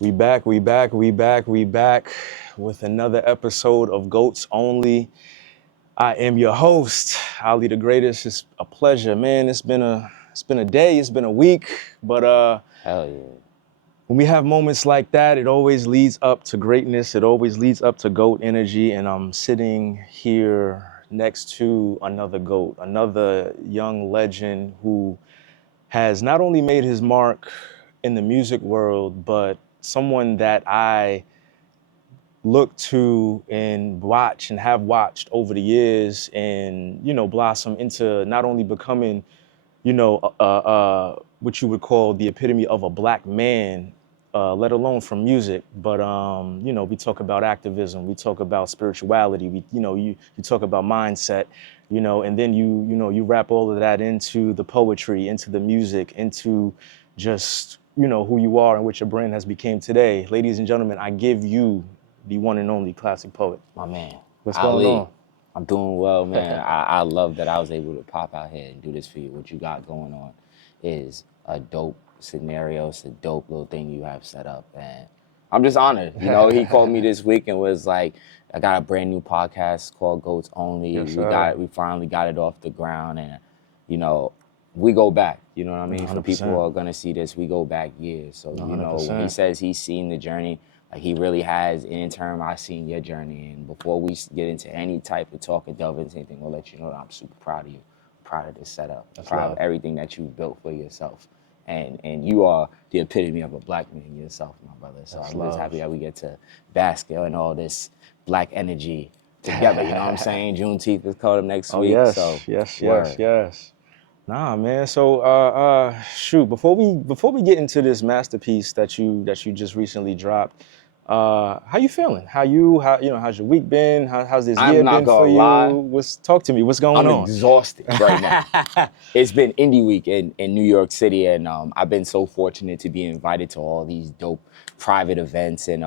We back with another episode of Goats Only. I am your host, Ali the Greatest. It's a pleasure, man. It's been a day, it's been a week, but Hell yeah. when we have moments like that, it always leads up to greatness. It always leads up to GOAT energy, and I'm sitting here next to another GOAT, another young legend who has not only made his mark in the music world, but someone that I look to and watch and have watched over the years and, blossom into not only becoming, what you would call the epitome of a black man, let alone from music. But, we talk about activism, we talk about spirituality, you talk about mindset, and then you wrap all of that into the poetry, into the music, into just, who you are and what your brand has become today. Ladies and gentlemen, I give you the one and only Klassik Poet. My man. What's Ali, going on? I'm doing well, man. I love that I was able to pop out here and do this for you. What you got going on is a dope scenario. It's a dope little thing you have set up. And I'm just honored. He called me this week and was like, I got a brand new podcast called Goats Only. Yes, We finally got it off the ground. And, we go back, you know what I mean? 100%. For people who are gonna see this, we go back years. So, when 100%. he says he's seen the journey, like he really has. In turn, I've seen your journey. And before we get into any type of talk or delve into anything, I'll let you know that I'm super proud of you. I'm proud of this setup. I'm proud of everything that you've built for yourself. And you are the epitome of a black man yourself, my brother. So I'm just happy that we get to bask in all this black energy together. You know what I'm saying? Juneteenth is coming up next week. Yes, so yes. Nah, man. So, shoot. Before we get into this masterpiece that you just recently dropped, how you feeling? How's your week been? How's this year been for you? Talk to me. What's going on? I'm exhausted right now. It's been Indie Week in New York City, and I've been so fortunate to be invited to all these dope private events, and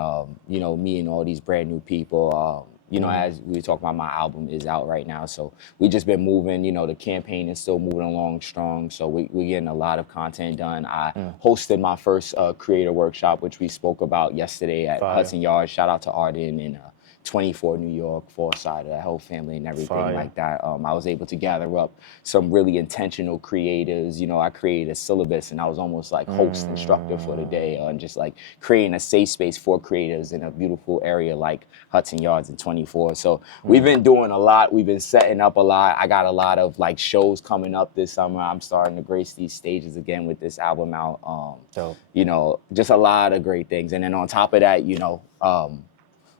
meeting all these brand new people. As we talk about, my album is out right now, so we just been moving. The campaign is still moving along strong, so we're getting a lot of content done. I hosted my first creator workshop, which we spoke about yesterday at Hudson Yards. Shout out to Arden and 24 New York, Forsyth, the whole family and everything like that. I was able to gather up some really intentional creators. I created a syllabus, and I was almost like host instructor for the day, and just like creating a safe space for creators in a beautiful area like Hudson Yards and 24. So we've been doing a lot. We've been setting up a lot. I got a lot of like shows coming up this summer. I'm starting to grace these stages again with this album out. Just a lot of great things. And then on top of that,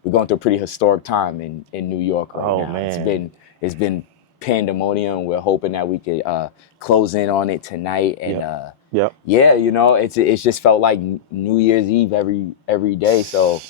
we're going through a pretty historic time in New York right now. Man. It's been pandemonium. We're hoping that we could close in on it tonight. And it's just felt like New Year's Eve every day. So,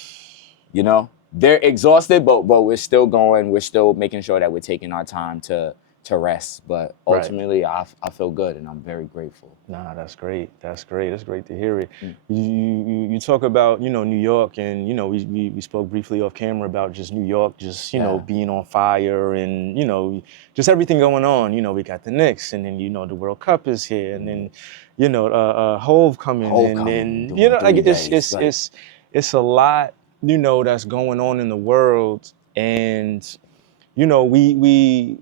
they're exhausted, but we're still going. We're still making sure that we're taking our time to rest. But ultimately, I feel good, and I'm very grateful. Nah, that's great. That's great to hear it. You talk about, New York, and, we spoke briefly off camera about just New York, just, being on fire and, just everything going on. We got the Knicks, and then, the World Cup is here, and then, Hove coming. And it's a lot, that's going on in the world. And we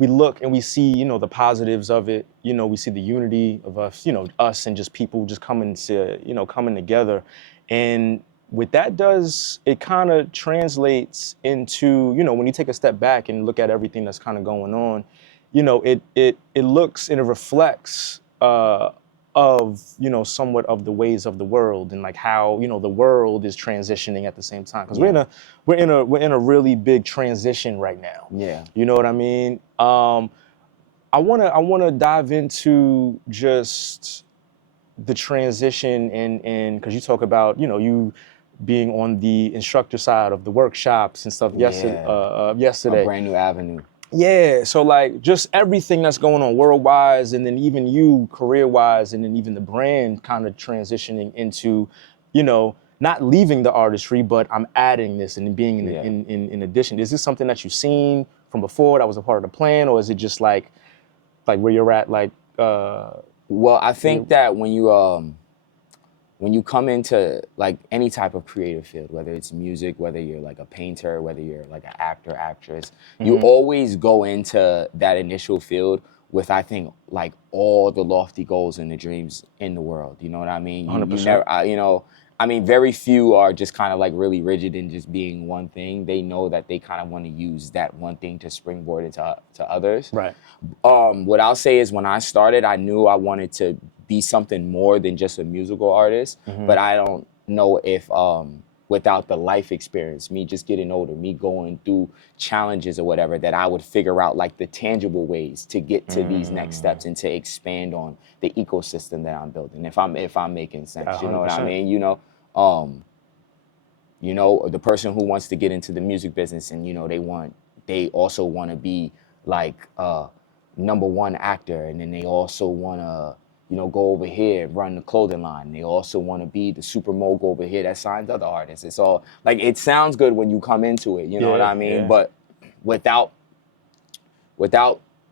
look and we see, the positives of it. We see the unity of us, us and just people just coming together. And what that does, it kind of translates into, when you take a step back and look at everything that's kind of going on, it looks and it reflects of, somewhat of the ways of the world, and like how, the world is transitioning at the same time. Because we're in a really big transition right now. Yeah. You know what I mean? I wanna dive into just the transition and because you talk about, you being on the instructor side of the workshops and stuff yesterday. A brand new avenue. Yeah, so like just everything that's going on world-wise, and then even you career-wise, and then even the brand kind of transitioning into, not leaving the artistry, but I'm adding this and being in addition. Is this something that you've seen from before that was a part of the plan, or is it just like where you're at, like? Well, I think that when you when you come into like any type of creative field, whether it's music, whether you're like a painter, whether you're like an actor, actress, you always go into that initial field with, I think, like all the lofty goals and the dreams in the world. You know what I mean? You 100%. never, you know, I mean, very few are just kind of like really rigid in just being one thing. They know that they kind of want to use that one thing to springboard into to others. Right. What I'll say is when I started, I knew I wanted to be something more than just a musical artist, but I don't know if without the life experience, me just getting older, me going through challenges or whatever, that I would figure out like the tangible ways to get to these next steps and to expand on the ecosystem that I'm building. If I'm making sense, you know what I 100%. mean? You know, the person who wants to get into the music business and, you know, they also want to be like #1 actor, and then they also want to, you know, go over here and run the clothing line. They also want to be the super mogul over here that signs other artists. It's all like, it sounds good when you come into it, you know what I mean? Yeah. But without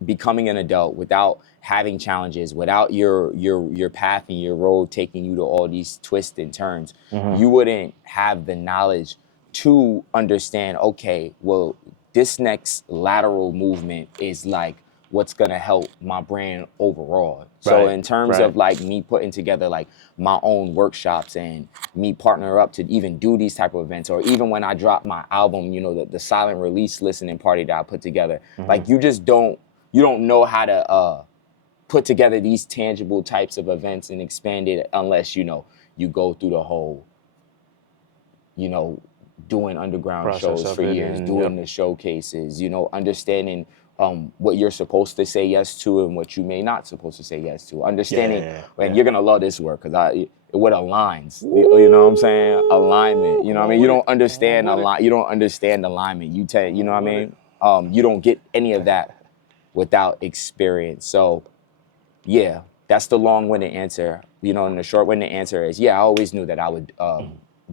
becoming an adult, without having challenges, without your path and your road taking you to all these twists and turns, you wouldn't have the knowledge to understand, okay, well, this next lateral movement is like what's gonna help my brand overall. So Right, in terms right. of like me putting together like my own workshops and me partner up to even do these type of events, or even when I drop my album, you know, the silent release listening party that I put together, like you don't know how to put together these tangible types of events and expand it unless, you know, you go through the whole, you know, doing underground Process shows of for it, years, and doing the showcases, you know, understanding what you're supposed to say yes to and what you may not supposed to say yes to. Understanding, and you're gonna love this work because what aligns, you know what I'm saying? Alignment. You know what I mean? You don't understand you don't understand alignment. You know what I mean? You don't get any of that without experience. So yeah, that's the long-winded answer. You know, and the short-winded answer is, yeah, I always knew that I would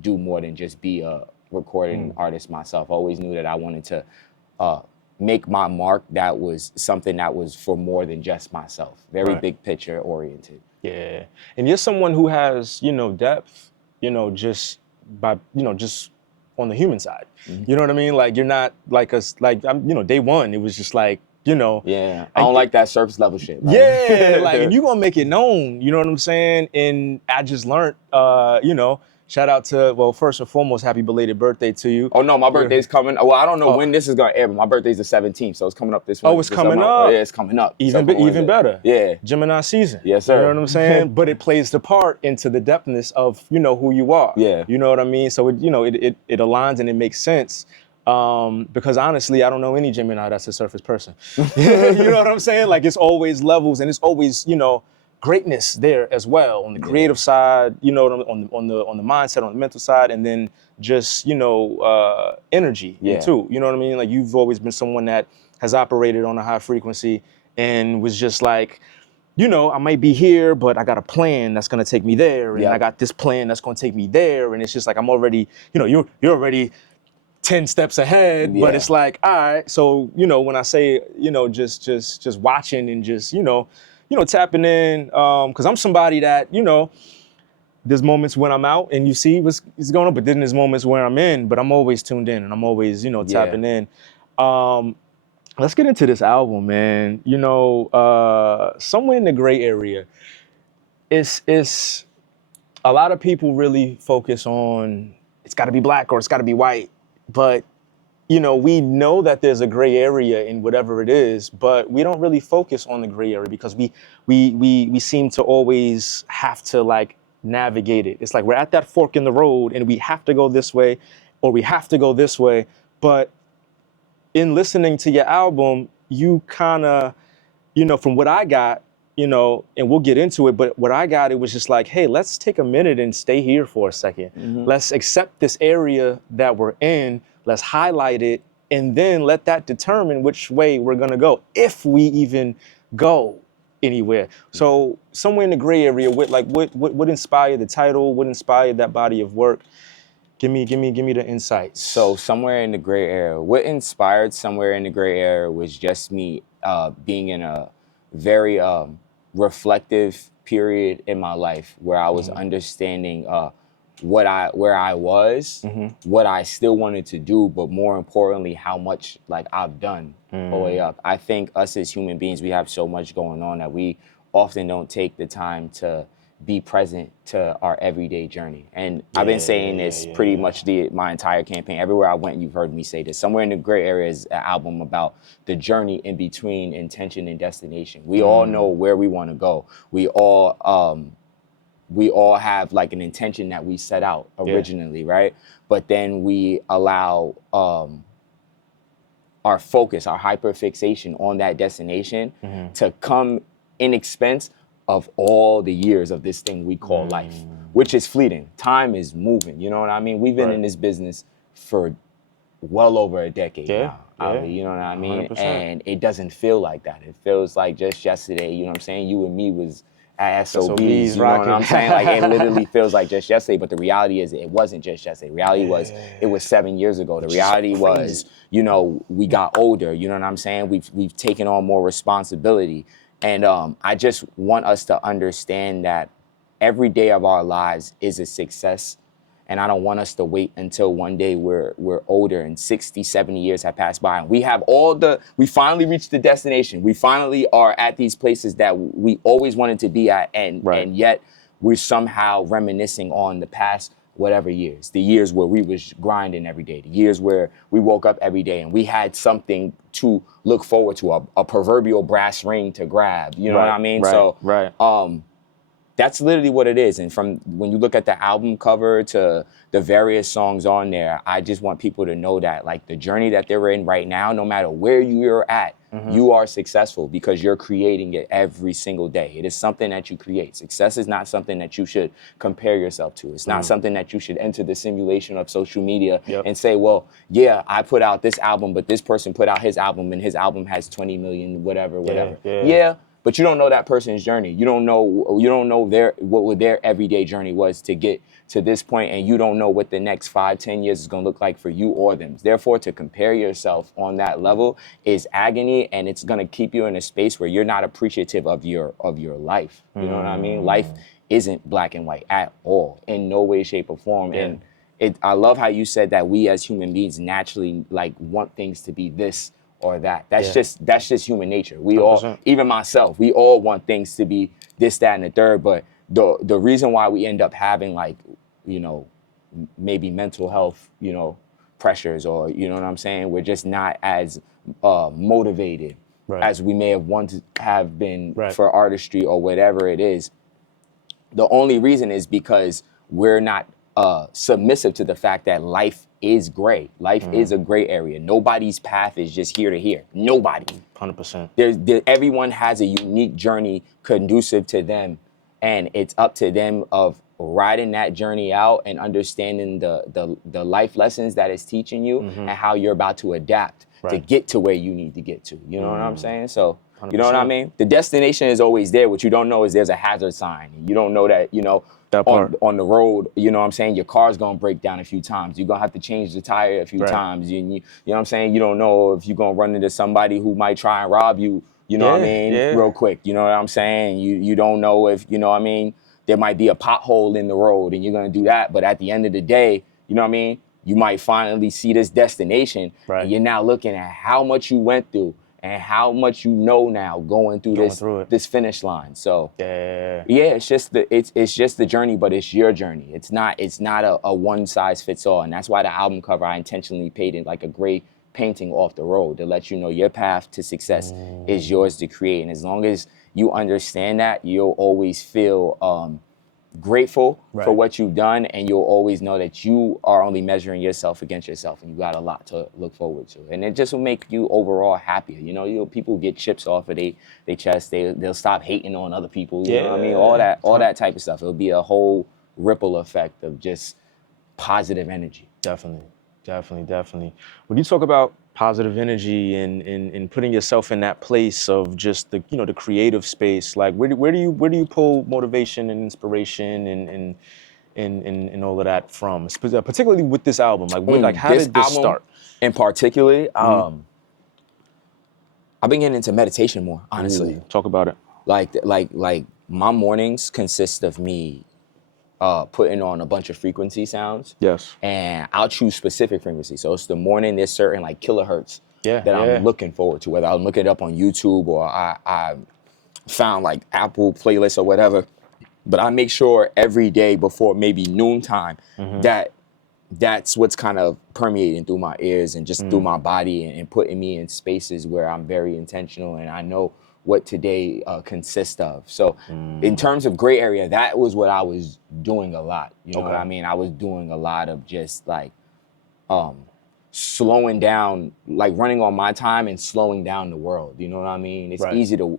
do more than just be a recording artist myself. I always knew that I wanted to make my mark that was something that was for more than just myself. Very big picture oriented. Yeah, and you're someone who has, you know, depth, you know, just by, you know, just on the human side. You know what I mean? Like, you're not like us, like, I'm, you know, day one, it was just like, you know. Yeah, I don't like that surface level shit. Like. Yeah, like, and you gonna make it known, you know what I'm saying? And I just learned, you know, shout out to, well, first and foremost, happy belated birthday to you. Oh no, my birthday's coming. Well, I don't know when this is gonna air, but my birthday's the 17th, so it's coming up this Wednesday. Oh, it's coming up. Yeah, it's coming up. Even better. Yeah. Gemini season. Yes, sir. You know what I'm saying? But it plays the part into the depthness of, you know, who you are. Yeah. You know what I mean? So it, you know, it aligns and it makes sense. Because honestly, I don't know any Gemini that's a surface person. You know what I'm saying? Like, it's always levels, and it's always, you know, greatness there as well on the creative side, you know, on the mindset, on the mental side, and then just, you know, energy too. You know what I mean? Like, you've always been someone that has operated on a high frequency and was just like, you know, I might be here, but I got a plan that's gonna take me there, and I got this plan that's gonna take me there, and it's just like, I'm already, you know, you're already 10 steps ahead, but it's like, all right. So, you know, when I say, you know, just watching and just, you know, tapping in, because I'm somebody that, you know, there's moments when I'm out and you see what's going on, but then there's moments where I'm in, but I'm always tuned in and I'm always, you know, tapping in. Let's get into this album, man. You know, somewhere in the gray area, it's a lot of people really focus on, it's got to be black or it's got to be white, but you know, we know that there's a gray area in whatever it is, but we don't really focus on the gray area because we seem to always have to like navigate it. It's like we're at that fork in the road and we have to go this way or we have to go this way. But in listening to your album, you kind of, you know, from what I got, you know, and we'll get into it, but what I got, it was just like, hey, let's take a minute and stay here for a second. Let's accept this area that we're in. Let's highlight it, and then let that determine which way we're gonna go, if we even go anywhere. So somewhere in the gray area, what inspired the title? What inspired that body of work? Give me the insights. So somewhere in the gray area, what inspired somewhere in the gray area was just me being in a very reflective period in my life where I was understanding where I was, what I still wanted to do, but more importantly, how much like I've done the way up. I think us as human beings, we have so much going on that we often don't take the time to be present to our everyday journey. And I've been saying this pretty much my entire campaign. Everywhere I went, you've heard me say this. Somewhere in the Gray Area is an album about the journey in between intention and destination. We all know where we want to go. We all have like an intention that we set out originally, right? But then we allow our focus, our hyperfixation on that destination to come in expense of all the years of this thing we call life, which is fleeting. Time is moving, you know what I mean? We've been in this business for well over a decade now, Ali, you know what I mean? 100%. And it doesn't feel like that. It feels like just yesterday, you know what I'm saying? You and me was at SOBs, you know what I'm saying? Like, it literally feels like just yesterday, but the reality is it wasn't just yesterday. The reality was it was 7 years ago. The reality was, you know, we got older, you know what I'm saying? We've taken on more responsibility. And I just want us to understand that every day of our lives is a success. And I don't want us to wait until one day we're older and 60, 70 years have passed by. And we finally reached the destination. We finally are at these places that we always wanted to be at. And yet we're somehow reminiscing on the past whatever years, the years where we was grinding every day, the years where we woke up every day and we had something to look forward to, a proverbial brass ring to grab. You know what I mean? That's literally what it is. And from when you look at the album cover to the various songs on there, I just want people to know that like the journey that they're in right now, no matter where you're at, you are successful because you're creating it every single day. It is something that you create. Success is not something that you should compare yourself to. It's not something that you should enter the simulation of social media and say, well, yeah, I put out this album, but this person put out his album and his album has 20 million, whatever. Yeah. But you don't know that person's journey. You don't know what their everyday journey was to get to this point, and you don't know what the next 5, 10 years is gonna look like for you or them. Therefore, to compare yourself on that level is agony, and it's gonna keep you in a space where you're not appreciative of your life. You know what I mean? Life isn't black and white at all, in no way, shape, or form. And I love how you said that we as human beings naturally like want things to be this or that. That's just human nature. We 100%. All, even myself, we all want things to be this, that, and the third. But the reason why we end up having like, you know, maybe mental health, you know, pressures, or you know what I'm saying, we're just not as motivated as we may have wanted to have been for artistry or whatever it is. The only reason is because we're not submissive to the fact that life is gray. Life is a gray area. Nobody's path is just here to here. Nobody. 100%. Everyone has a unique journey conducive to them, and it's up to them of riding that journey out and understanding the life lessons that it's teaching you and how you're about to adapt to get to where you need to get to. You know what I'm saying? So, 100%. You know what I mean? The destination is always there. What you don't know is there's a hazard sign. You don't know that, you know, on the road, you know what I'm saying, your car's gonna break down a few times. You're gonna have to change the tire a few times. You know what I'm saying? You don't know if you're gonna run into somebody who might try and rob you, you know what I mean, real quick. You know what I'm saying? You don't know if, you know what I mean, there might be a pothole in the road and you're gonna do that. But at the end of the day, you know what I mean, you might finally see this destination and you're now looking at how much you went through and how much you know now going through this finish line. So it's just the journey, but it's your journey. It's not a one size fits all, and that's why the album cover I intentionally painted like a gray painting off the road to let you know your path to success is yours to create. And as long as you understand that, you'll always feel grateful for what you've done, and you'll always know that you are only measuring yourself against yourself, and you got a lot to look forward to. And it just will make you overall happier. You know, people get chips off of their chest. They'll stop hating on other people. You know what I mean? All that type of stuff. It'll be a whole ripple effect of just positive energy. Definitely. When you talk about positive energy and putting yourself in that place of just the, you know, the creative space, like where do you pull motivation and inspiration and all of that from, particularly with this album? Like how did this start? In particular, I've been getting into meditation more, honestly. Talk about it. Like my mornings consist of me putting on a bunch of frequency sounds. Yes. And I'll choose specific frequencies. So it's the morning, there's certain like kilohertz that I'm looking forward to, whether I'm looking it up on YouTube or I found like Apple playlists or whatever. But I make sure every day before maybe noontime that that's what's kind of permeating through my ears and just through my body and putting me in spaces where I'm very intentional and I know what today consists of. So in terms of gray area, that was what I was doing a lot. You know what I mean? I was doing a lot of just like slowing down, like running on my time and slowing down the world. You know what I mean? It's easy to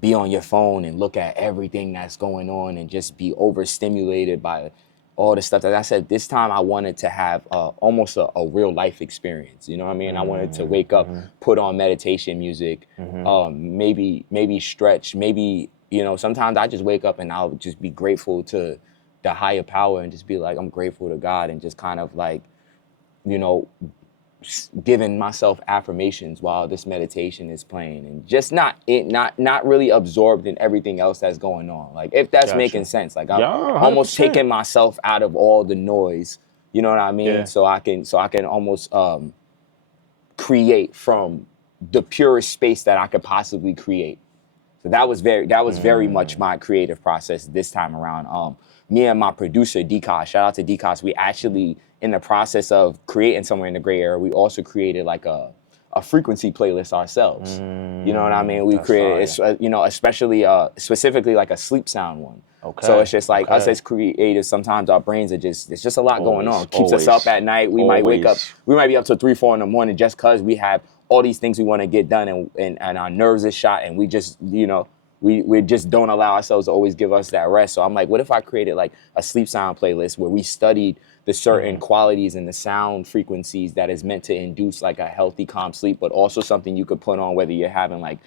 be on your phone and look at everything that's going on and just be overstimulated by all the stuff that I said. This time I wanted to have almost a real life experience. You know what I mean? I wanted to wake up, put on meditation music, maybe stretch, maybe, you know, sometimes I just wake up and I'll just be grateful to the higher power and just be like, I'm grateful to God and just kind of like, you know, giving myself affirmations while this meditation is playing and just not really absorbed in everything else that's going on. Like if that's making sense, like I'm almost taking myself out of all the noise, you know what I mean? So I can almost create from the purest space that I could possibly create. So that was very much my creative process this time around. Me and my producer, D-Cos, shout out to D-Cos, we actually, in the process of creating Somewhere in the Gray Area, we also created like a frequency playlist ourselves. You know what I mean? We created, you know, especially, specifically like a sleep sound one. So it's just like us as creatives, sometimes our brains are just, it's just a lot going on. Keeps us up at night. We might wake up, we might be up till 3, 4 in the morning just cause we have all these things we want to get done and our nerves are shot and we just, you know, we just don't allow ourselves to always give us that rest. So I'm like, what if I created like a sleep sound playlist where we studied the certain qualities and the sound frequencies that is meant to induce like a healthy, calm sleep, but also something you could put on whether you're having like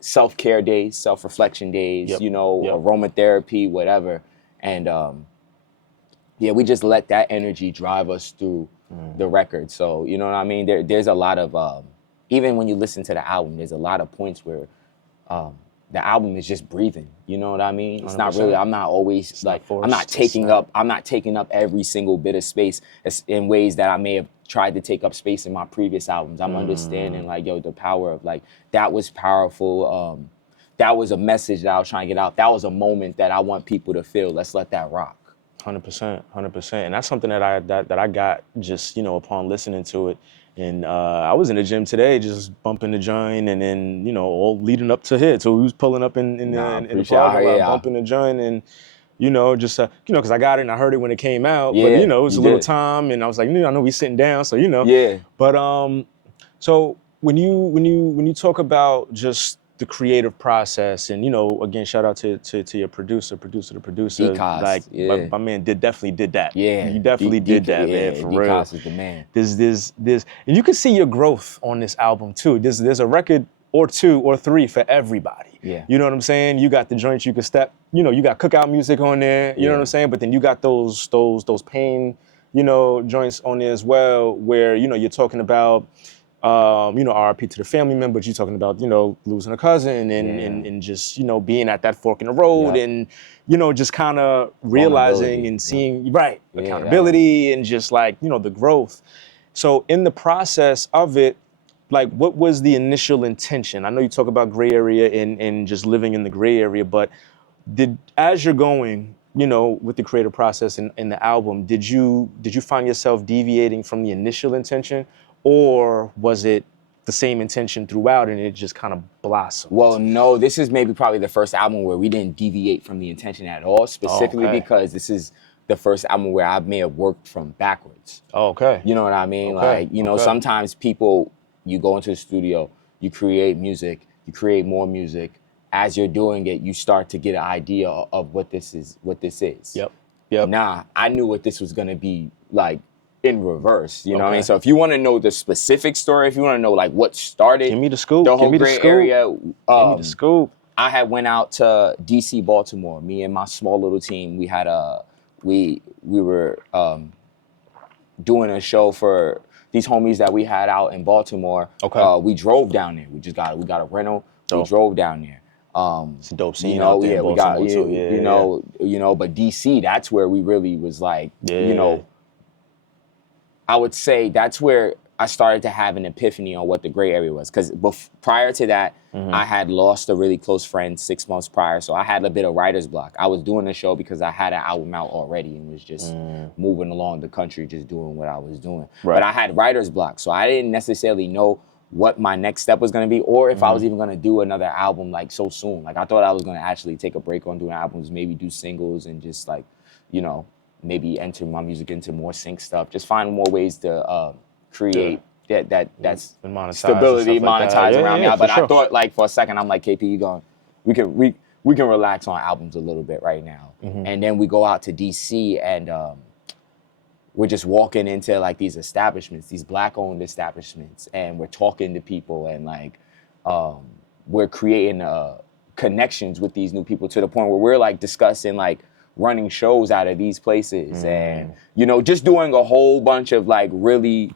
self-care days, self-reflection days, you know, aromatherapy, whatever. And we just let that energy drive us through the record. So, you know what I mean? There's a lot of, even when you listen to the album, there's a lot of points where the album is just breathing. You know what I mean? It's 100%. Not really, I'm not always it's like, I'm not taking up every single bit of space in ways that I may have tried to take up space in my previous albums. I'm understanding like, yo, the power of like, that was powerful. That was a message that I was trying to get out. That was a moment that I want people to feel. Let's let that rock. 100%, 100%. And that's something that I got just, you know, upon listening to it. And I was in the gym today, just bumping the joint, and then, you know, all leading up to hit. So we was pulling up in the parking lot, bumping the joint, and, you know, just, you know, because I got it and I heard it when it came out. But, you know, it was a little time, and I was like, I know we sitting down, so, you know. Yeah. But, so when you talk about just the creative process, and, you know, again, shout out to your producer, D-Cos, like my man definitely did that. Yeah, he definitely did that, man, for real. D-Cos is the man. There's, and you can see your growth on this album too. There's a record or 2 or 3 for everybody. Yeah, you know what I'm saying. You got the joints you can step. You know, you got cookout music on there. You know what I'm saying. But then you got those pain, you know, joints on there as well, where, you know, you're talking about. You know, RIP to the family member, but you're talking about, you know, losing a cousin and just, you know, being at that fork in the road and, you know, just kind of realizing and seeing, accountability and just like, you know, the growth. So in the process of it, like, what was the initial intention? I know you talk about gray area and just living in the gray area, but as you're going, you know, with the creative process in the album, did you find yourself deviating from the initial intention? Or was it the same intention throughout and it just kind of blossomed? Well, no, this is maybe probably the first album where we didn't deviate from the intention at all, specifically because this is the first album where I may have worked from backwards. Oh, okay. You know what I mean? Like, you know, sometimes people, you go into the studio, you create music, you create more music. As you're doing it, you start to get an idea of what this is. Yep. Nah, I knew what this was gonna be like in reverse, you know what I mean? So if you want to know the specific story, if you want to know like what started, give me the scoop. The whole gray area. Give me the scoop. I had went out to DC, Baltimore. Me and my small little team. We had we were doing a show for these homies that we had out in Baltimore. Okay. We drove down there. We got a rental. We Dope. drove down there. It's a dope scene You out know, there yeah, in we got, Baltimore too. Yeah, but DC, that's where we really was like, yeah. I would say that's where I started to have an epiphany on what the gray area was. Because prior to that, I had lost a really close friend 6 months prior. So I had a bit of writer's block. I was doing the show because I had an album out already and was just moving along the country, just doing what I was doing. Right. But I had writer's block. So I didn't necessarily know what my next step was going to be, or if I was even going to do another album like so soon. Like I thought I was going to actually take a break on doing albums, maybe do singles and just like, maybe enter my music into more sync stuff. Just find more ways to create that's stability, monetize around me. But I thought like for a second, I'm like, KP, we can relax on albums a little bit right now. And then we go out to DC and we're just walking into like these establishments, these Black-owned establishments, and we're talking to people and like we're creating connections with these new people to the point where we're like discussing like running shows out of these places and just doing a whole bunch of like really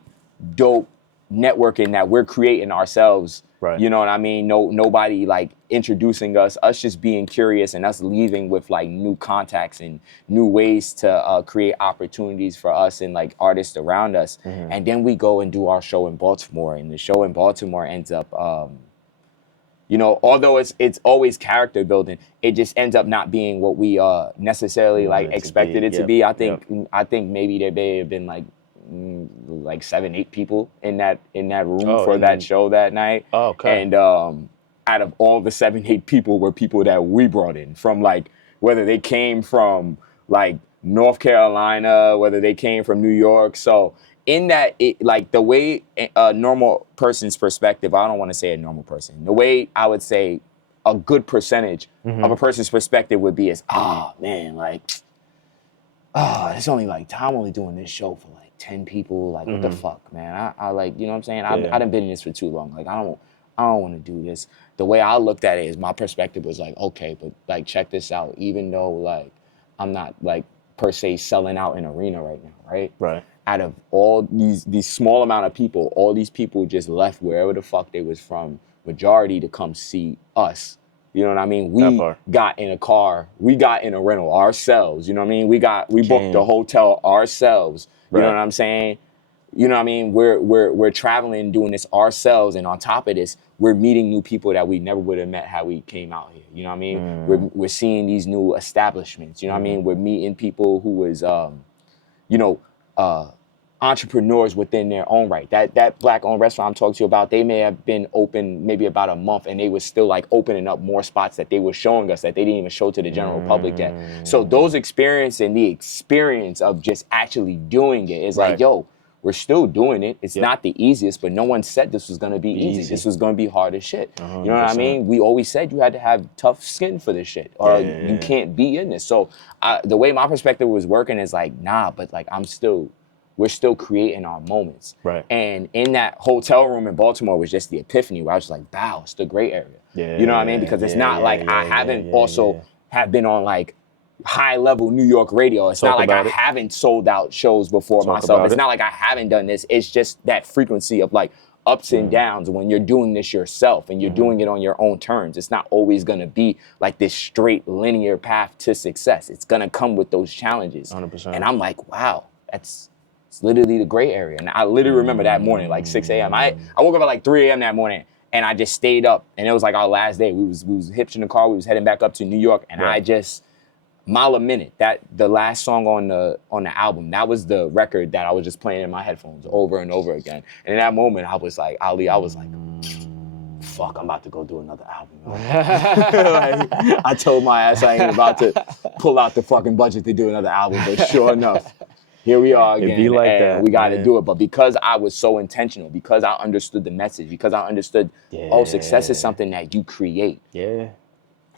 dope networking that we're creating ourselves. Right. You know what I mean? Nobody like introducing us just being curious and us leaving with like new contacts and new ways to create opportunities for us and like artists around us. And then we go and do our show in Baltimore, and the show in Baltimore ends up although it's always character building, it just ends up not being what we necessarily like expected it to be. I think maybe there may have been like 7-8 people in that room for that show that night. Oh, okay. And out of all the 7-8 people were people that we brought in from like whether they came from like North Carolina, whether they came from New York. So in that, like the way a normal person's perspective, I don't want to say a normal person, the way I would say a good percentage of a person's perspective would be is, man, like, it's only like, I'm only doing this show for like 10 people. Like, what the fuck, man? I like, you know what I'm saying? I done been in this for too long. Like, I don't want to do this. The way I looked at it is my perspective was like, okay, but like, check this out. Even though like, I'm not like per se selling out an arena right now, right? Right. Out of all these small amount of people, all these people just left wherever the fuck they was from, majority to come see us. You know what I mean? We got in a car, we got in a rental ourselves. You know what I mean? We booked the hotel ourselves. You know what I'm saying? You know what I mean? We're traveling, doing this ourselves, and on top of this, we're meeting new people that we never would have met had we came out here. You know what I mean? We're seeing these new establishments. You know what I mean? We're meeting people who was, entrepreneurs within their own right. That Black-owned restaurant I'm talking to you about, they may have been open maybe about a month, and they were still like opening up more spots that they were showing us that they didn't even show to the general public yet. So those experience and the experience of just actually doing it is like, yo, we're still doing it. It's not the easiest, but no one said this was gonna be easy. This was gonna be hard as shit. 100%. You know what I mean? We always said you had to have tough skin for this shit, or you can't be in this. So the way my perspective was working is like, nah, but like we're still creating our moments. Right. And in that hotel room in Baltimore was just the epiphany where I was like, wow, it's the gray area. You know what I mean? Because it's not like I haven't have been on like high level New York radio. It's not like I haven't sold out shows before myself. It's not like I haven't done this. It's just that frequency of like ups and downs when you're doing this yourself and you're doing it on your own terms. It's not always gonna be like this straight linear path to success. It's gonna come with those challenges. 100%. And I'm like, wow, it's literally the gray area. And I literally remember that morning, like 6 a.m. I woke up at like 3 a.m. that morning, and I just stayed up. And it was like our last day. We was hitched in the car. We was heading back up to New York, and I just Mile a Minute. That the last song on the album. That was the record that I was just playing in my headphones over and over again. And in that moment, I was like, Ali, I was like, fuck, I'm about to go do another album. Like, I told my ass I ain't about to pull out the fucking budget to do another album, but sure enough, here we are again. It'd be like and that, we got to do it. But because I was so intentional, because I understood the message, because I understood, success is something that you create.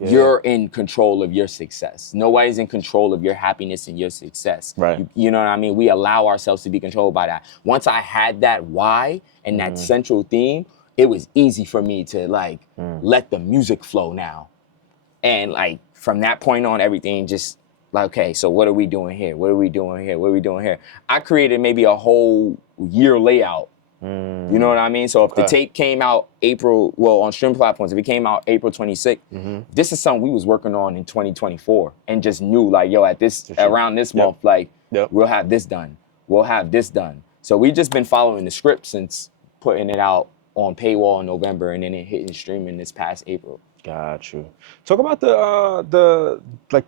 You're in control of your success. Nobody's in control of your happiness and your success. Right. You know what I mean? We allow ourselves to be controlled by that. Once I had that why and that central theme, it was easy for me to like let the music flow now. And like from that point on, everything just like, okay, so what are we doing here? What are we doing here? What are we doing here? I created maybe a whole year layout You know what I mean? So if the tape came out on stream platforms, if it came out April 26th, this is something we was working on in 2024 and just knew like, yo, around this month, like we'll have this done. We'll have this done. So we just been following the script since putting it out on paywall in November and then it hitting streaming this past April. Got you. Talk about the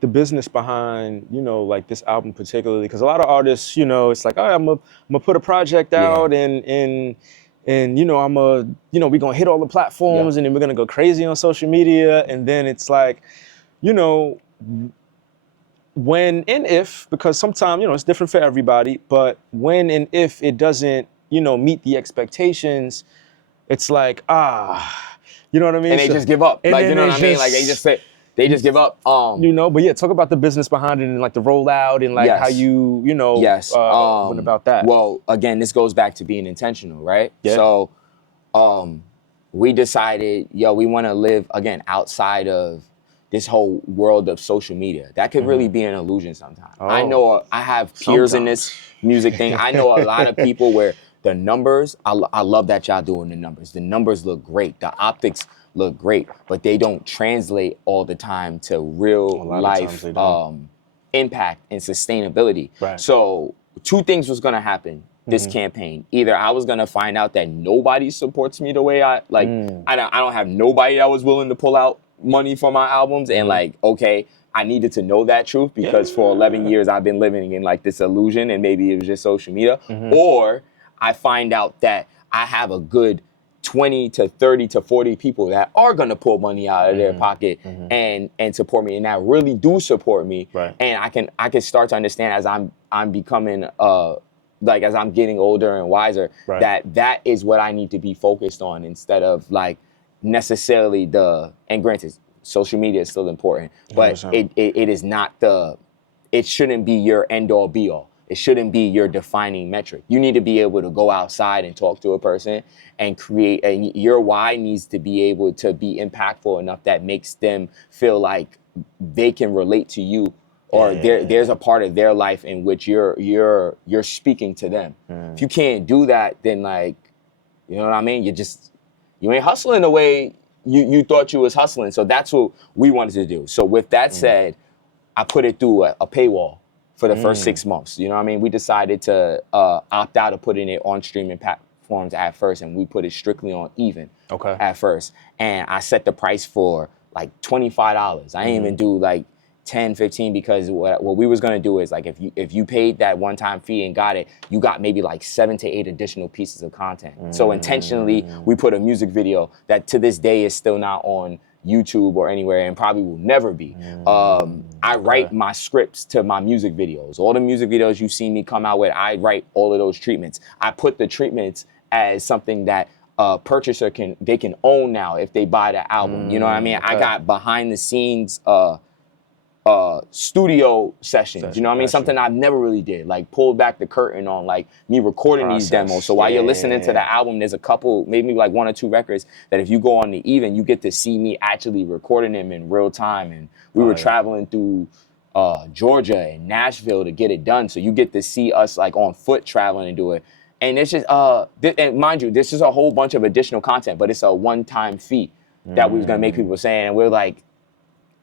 business behind, you know, like this album particularly, because a lot of artists, you know, it's like, all right, I'm gonna put a project out and you know, we're gonna hit all the platforms and then we're gonna go crazy on social media, and then it's like, you know, when and if, because sometimes, you know, it's different for everybody, but when and if it doesn't, you know, meet the expectations, it's like, you know what I mean? And they just give up. Like, you know what I mean? Like they just give up. You know, but yeah, talk about the business behind it and like the rollout and like how you know, went about that. Well, again, this goes back to being intentional, right? Yeah. So we decided, we want to live, again, outside of this whole world of social media. That could really be an illusion sometimes. I know I have peers in this music thing. I know a lot of people where the numbers, I love that y'all doing the numbers. The numbers look great. The optics look great, but they don't translate all the time to real life impact and sustainability. Right. So 2 things was gonna happen this campaign. Either I was gonna find out that nobody supports me the way I don't have nobody that was willing to pull out money for my albums, and like, okay, I needed to know that truth because for 11 years I've been living in like this illusion and maybe it was just social media. Or I find out that I have a good 20 to 30 to 40 people that are gonna pull money out of their pocket and support me, and that really do support me. Right. And I can start to understand as I'm becoming as I'm getting older and wiser, that is what I need to be focused on instead of like necessarily and granted, social media is still important, but 100%. It is not it shouldn't be your end all be all. It shouldn't be your defining metric. You need to be able to go outside and talk to a person and create, and your why needs to be able to be impactful enough that makes them feel like they can relate to you, or there's a part of their life in which you're speaking to them. If you can't do that, then like, you know what I mean? You ain't hustling the way you thought you was hustling. So that's what we wanted to do. So with that said, I put it through a paywall for the first 6 months. You know what I mean? We decided to opt out of putting it on streaming platforms at first, and we put it strictly on Even at first. And I set the price for like $25. I didn't even do like 10, 15, because what we was gonna do is like if you paid that one-time fee and got it, you got maybe like 7 to 8 additional pieces of content. So intentionally, we put a music video that to this day is still not on YouTube or anywhere and probably will never be. I write my scripts to my music videos. All the music videos you see me come out with, I write all of those treatments. I put the treatments as something that a purchaser can own now if they buy the album. You know what I mean? I got behind the scenes studio sessions, you know what I mean? Something I've never really did, like pulled back the curtain on like me recording these demos. So while you're listening to the album, there's a couple, maybe like 1 or 2 records that if you go on the Even, you get to see me actually recording them in real time. And we were traveling through Georgia and Nashville to get it done. So you get to see us like on foot traveling and do it. And it's just, and mind you, this is a whole bunch of additional content, but it's a one-time fee that we was gonna make people saying, and we're like,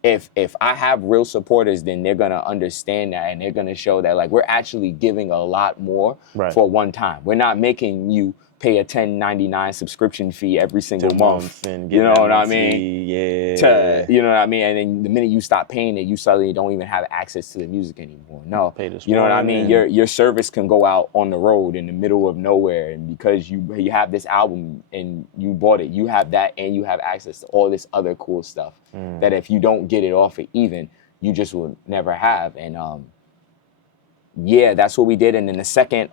if I have real supporters, then they're gonna understand that, and they're gonna show that like we're actually giving a lot more for one time. We're not making you pay a $10.99 subscription fee every single month. And you know what I mean? Yeah. You know what I mean? And then the minute you stop paying it, you suddenly don't even have access to the music anymore. No, you know what I mean? Your service can go out on the road in the middle of nowhere, and because you have this album and you bought it, you have that, and you have access to all this other cool stuff that if you don't get it off of Even, you just will never have. And that's what we did. And then the second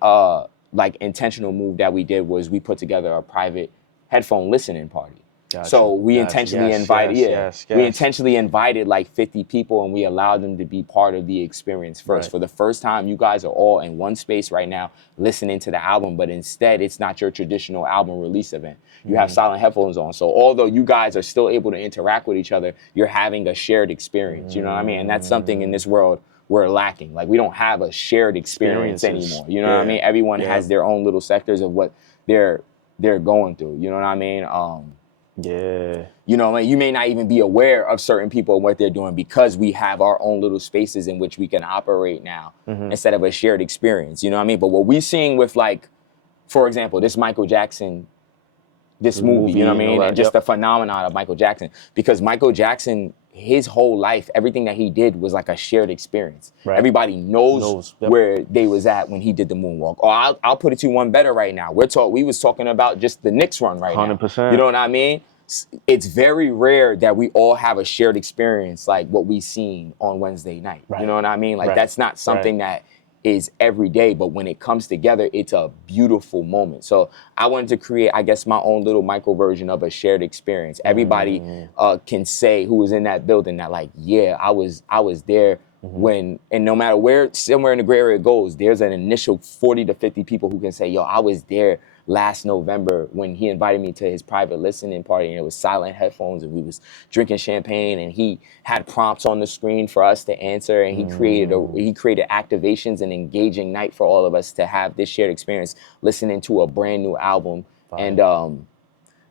like intentional move that we did was we put together a private headphone listening party. Gotcha. So we intentionally invited like 50 people, and we allowed them to be part of the experience first. Right. For the first time, you guys are all in one space right now listening to the album, but instead it's not your traditional album release event. You have silent headphones on. So although you guys are still able to interact with each other, you're having a shared experience, you know what I mean? And that's something in this world we're lacking. Like we don't have a shared experience anymore. You know what I mean? Everyone has their own little sectors of what they're going through. You know what I mean? You know, like you may not even be aware of certain people and what they're doing because we have our own little spaces in which we can operate now instead of a shared experience. You know what I mean? But what we're seeing with, like, for example, this Michael Jackson, this movie, you know what I mean? And just the phenomenon of Michael Jackson. Because Michael Jackson, his whole life, everything that he did was like a shared experience. Everybody knows where they was at when he did the moonwalk. Or I'll put it to you one better right now. We was talking about just the Knicks run right 100%. now. You know what I mean? It's very rare that we all have a shared experience like what we seen on Wednesday night. You know what I mean? Like that's not something that is every day, but when it comes together, it's a beautiful moment. So I wanted to create, I guess, my own little micro version of a shared experience. Everybody can say who was in that building that, like, yeah, I was there when, and no matter where, somewhere in the gray area it goes, there's an initial 40 to 50 people who can say, yo, I was there last November when he invited me to his private listening party, and it was silent headphones and we was drinking champagne, and he had prompts on the screen for us to answer, and he created activations and engaging night for all of us to have this shared experience listening to a brand new album. And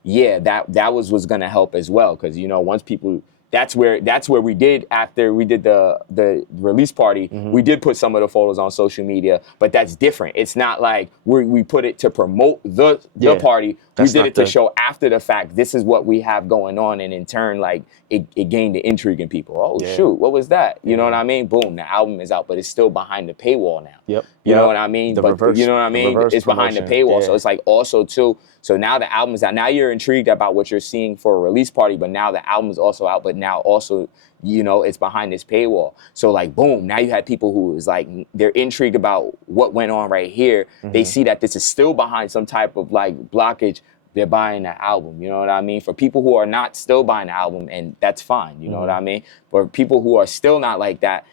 yeah, that was gonna help as well, because you know, once people, that's where we did, after we did the release party, we did put some of the photos on social media, but that's different. It's not like we put it to promote the party. We did it to show after the fact, this is what we have going on, and in turn, like, it gained the intrigue in people. Oh shoot, what was that? You know what I mean? Boom, the album is out, but it's still behind the paywall now. You know what I mean? You know what I mean? It's behind the paywall, so it's like also too. So now the album is out. Now you're intrigued about what you're seeing for a release party, but now the album is also out, but now also, you know, it's behind this paywall. So like, boom, now you had people who is like, they're intrigued about what went on right here. They see that this is still behind some type of like blockage. They're buying the album, you know what I mean? For people who are not still buying the album, and that's fine, you know what I mean? For people who are still not like that,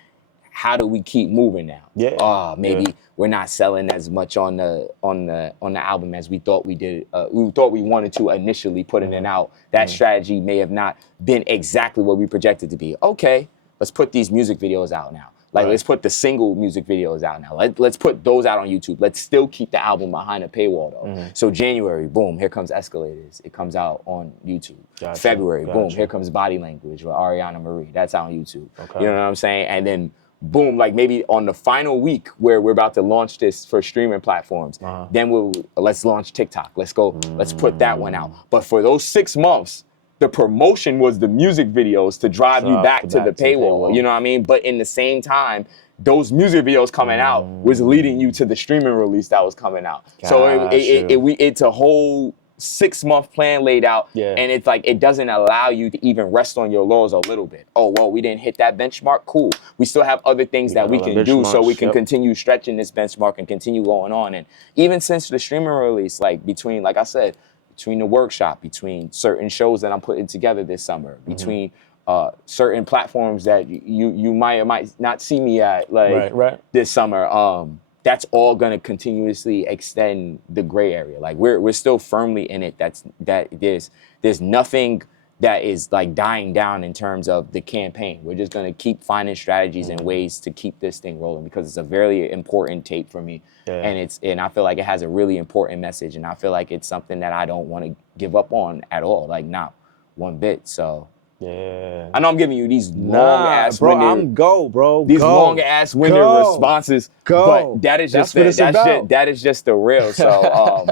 how do we keep moving now? Maybe we're not selling as much on the album as we thought we did. We thought we wanted to initially putting it out. That strategy may have not been exactly what we projected to be. Okay, let's put these music videos out now. Like, let's put the single music videos out now. Let's put those out on YouTube. Let's still keep the album behind a paywall, though. So January, boom, here comes Escalators. It comes out on YouTube. February, boom, here comes Body Language with Ariana Marie. That's out on YouTube. You know what I'm saying? And then, boom, like maybe on the final week where we're about to launch this for streaming platforms, then let's launch TikTok. Let's put that one out. But for those 6 months, the promotion was the music videos to drive you back to the paywall, you know what I mean? But in the same time, those music videos coming out was leading you to the streaming release that was coming out. So it's a whole 6-month plan laid out, and it's like, it doesn't allow you to even rest on your laurels a little bit. Oh, well, we didn't hit that benchmark, cool. We still have other things that we can do, so we can continue stretching this benchmark and continue going on. And even since the streaming release, like between, like I said, between the workshop, between certain shows that I'm putting together this summer, between certain platforms that you might or might not see me at, like this summer, that's all gonna continuously extend the gray area. Like we're still firmly in it. There's nothing that is like dying down in terms of the campaign. We're just gonna keep finding strategies and ways to keep this thing rolling, because it's a very important tape for me. And I feel like it has a really important message, and I feel like it's something that I don't want to give up on at all, like not one bit. So I know I'm giving you these long ass winded, long ass winded responses, but that is just that is just the real. So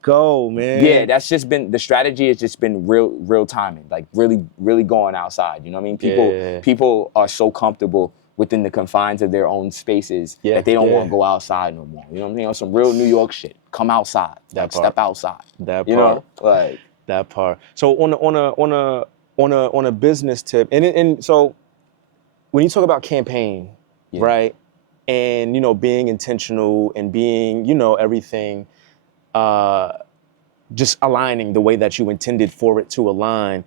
go, man. Yeah, that's just been the strategy. Has just been real timing, like really going outside. You know what I mean? People are so comfortable within the confines of their own spaces that they don't want to go outside no more. You know what I mean? On some real New York shit. Come outside. Step outside. That part. You know, like that part. So on a business tip, and so when you talk about campaign, right, and you know, being intentional and being, you know, everything, just aligning the way that you intended for it to align.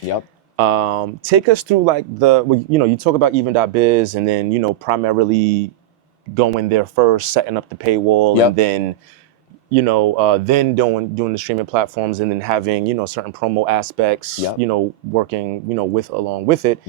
Take us through like you know, you talk about even.biz, and then, you know, primarily going there first, setting up the paywall, and then, you know, then doing the streaming platforms, and then having, you know, certain promo aspects, you know, working, you know, along with it.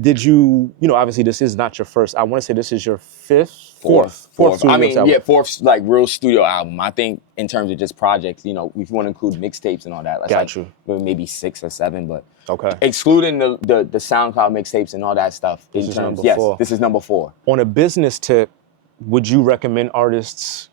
did you, obviously this is not your first, I want to say this is your fourth studio I mix mean, album. yeah, fourth like real studio album. I think in terms of just projects, if you want to include mixtapes and all that, that's Got like you. maybe 6 or 7. But Okay. excluding the SoundCloud mixtapes and all that stuff, This is number 4. This is number 4. On a business tip, would you recommend artists,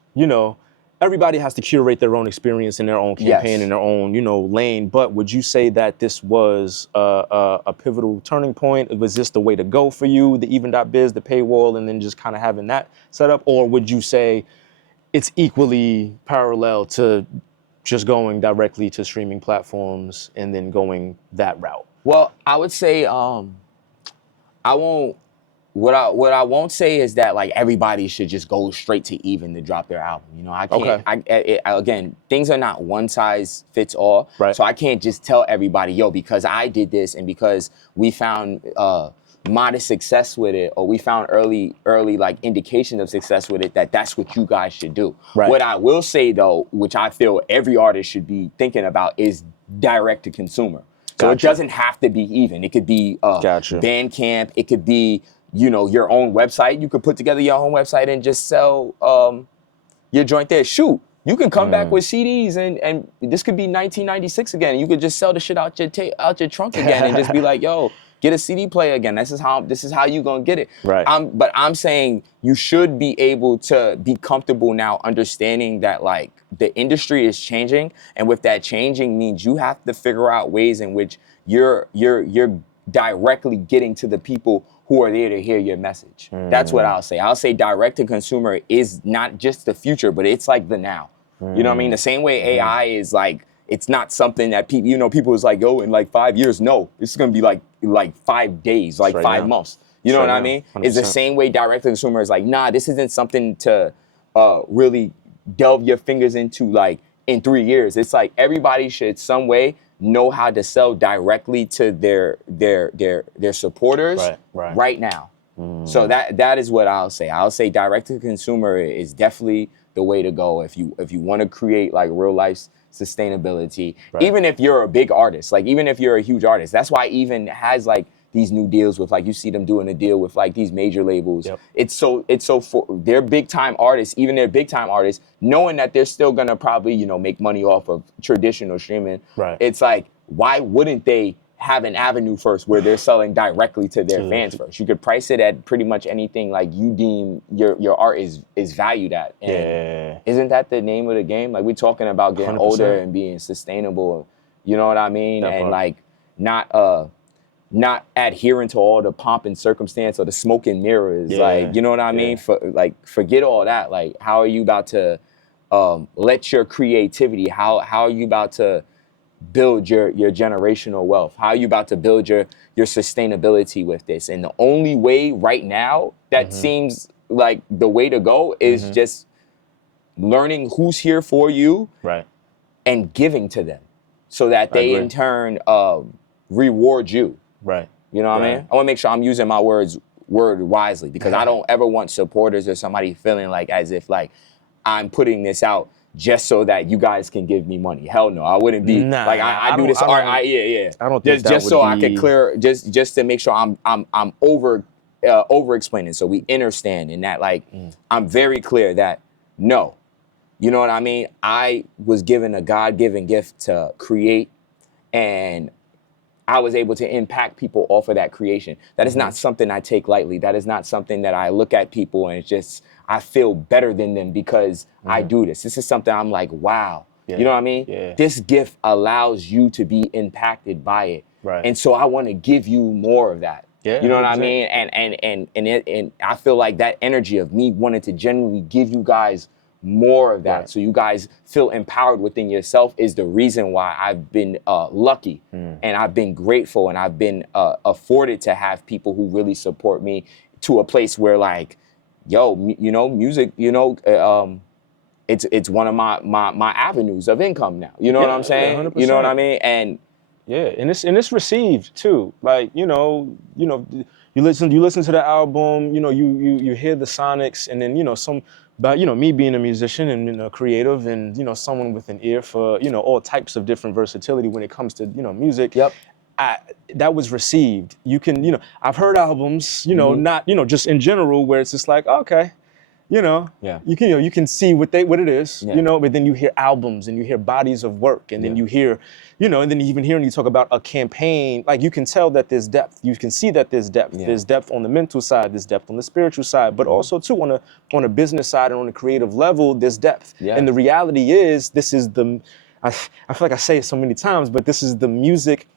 everybody has to curate their own experience in their own campaign, in their own, lane, but would you say that this was a pivotal turning point? Was this the way to go for you, the even.biz, the paywall, and then just kind of having that set up? Or would you say it's equally parallel to just going directly to streaming platforms and then going that route? Well, I would say what I won't say is that like everybody should just go straight to even to drop their album. I can't. Okay. Again, things are not one size fits all. Right. So I can't just tell everybody, yo, because I did this and because we found modest success with it, or we found early like indication of success with it, that's what you guys should do. Right. What I will say though, which I feel every artist should be thinking about, is direct to consumer. So it doesn't have to be even. It could be Bandcamp. It could be your own website. You could put together your own website and just sell your joint there. Shoot, you can come back with CDs and this could be 1996 again. You could just sell the shit out your trunk again and just be like, yo, get a CD player again. This is how you gonna get it. Right. But I'm saying you should be able to be comfortable now understanding that like the industry is changing, and with that changing means you have to figure out ways in which you're directly getting to the people who are there to hear your message. That's what I'll say. I'll say direct to consumer is not just the future, but it's like the now. You know what I mean? The same way AI is like, it's not something that people, people is like, oh, in like 5 years, no, it's gonna be like 5 days, like 5 months. You know what I mean? 100%. It's the same way direct to consumer is like, nah, this isn't something to really delve your fingers into like in 3 years. It's like everybody should some way know how to sell directly to their supporters right now. So that is what I'll say. I'll say direct to consumer is definitely the way to go if you want to create like real life sustainability. Even if you're a big artist, like even if you're a huge artist, that's why even has like these new deals with like, you see them doing a deal with like these major labels. Yep. It's so for they're big time artists, even they're big time artists, knowing that they're still gonna probably, make money off of traditional streaming. Right. It's like, why wouldn't they have an avenue first where they're selling directly to their fans first? You could price it at pretty much anything like you deem your art is valued at. And isn't that the name of the game? Like, we're talking about getting 100%. Older and being sustainable, you know what I mean? That and part. Like not adhering to all the pomp and circumstance or the smoke and mirrors. Like, you know what I mean? Forget all that. Like, how are you about to let your creativity, how are you about to build your generational wealth? How are you about to build your sustainability with this? And the only way right now that seems like the way to go is just learning who's here for you and giving to them so that they in turn reward you. Right. You know what I mean? I want to make sure I'm using my word wisely, because I don't ever want supporters or somebody feeling like as if like I'm putting this out just so that you guys can give me money. Hell no, I wouldn't be like I do this art. I don't think just so I can clear just to make sure I'm over explaining so we understand, and that like I'm very clear that no, you know what I mean? I was given a God-given gift to create, and I was able to impact people off of that creation. That is not something I take lightly. That is not something that I look at people and it's just, I feel better than them because I do this. This is something I'm like, wow. You know what I mean? This gift allows you to be impacted by it. Right. And so I want to give you more of that. Yeah, you know what I 100%. mean? And I feel like that energy of me wanting to genuinely give you guys more of that, so you guys feel empowered within yourself, is the reason why I've been lucky and I've been grateful and I've been afforded to have people who really support me to a place where like, yo, music, it's one of my avenues of income now. You know what I'm saying? 100%. You know what I mean? And and it's received too. Like, you listen to the album, you hear the sonics, and then but me being a musician and a creative, and someone with an ear for all types of different versatility when it comes to music. Yep. that was received. You can, I've heard albums, not, just in general where it's just like, okay, Yeah. you can see what it is, Yeah. but then you hear albums and you hear bodies of work, and then you hear, and then even hearing you talk about a campaign, like you can tell that there's depth. You can see that there's depth. Yeah. There's depth on the mental side, there's depth on the spiritual side, but also too on a business side and on a creative level, there's depth. Yeah. And the reality is, this is I feel like I say it so many times, but this is the music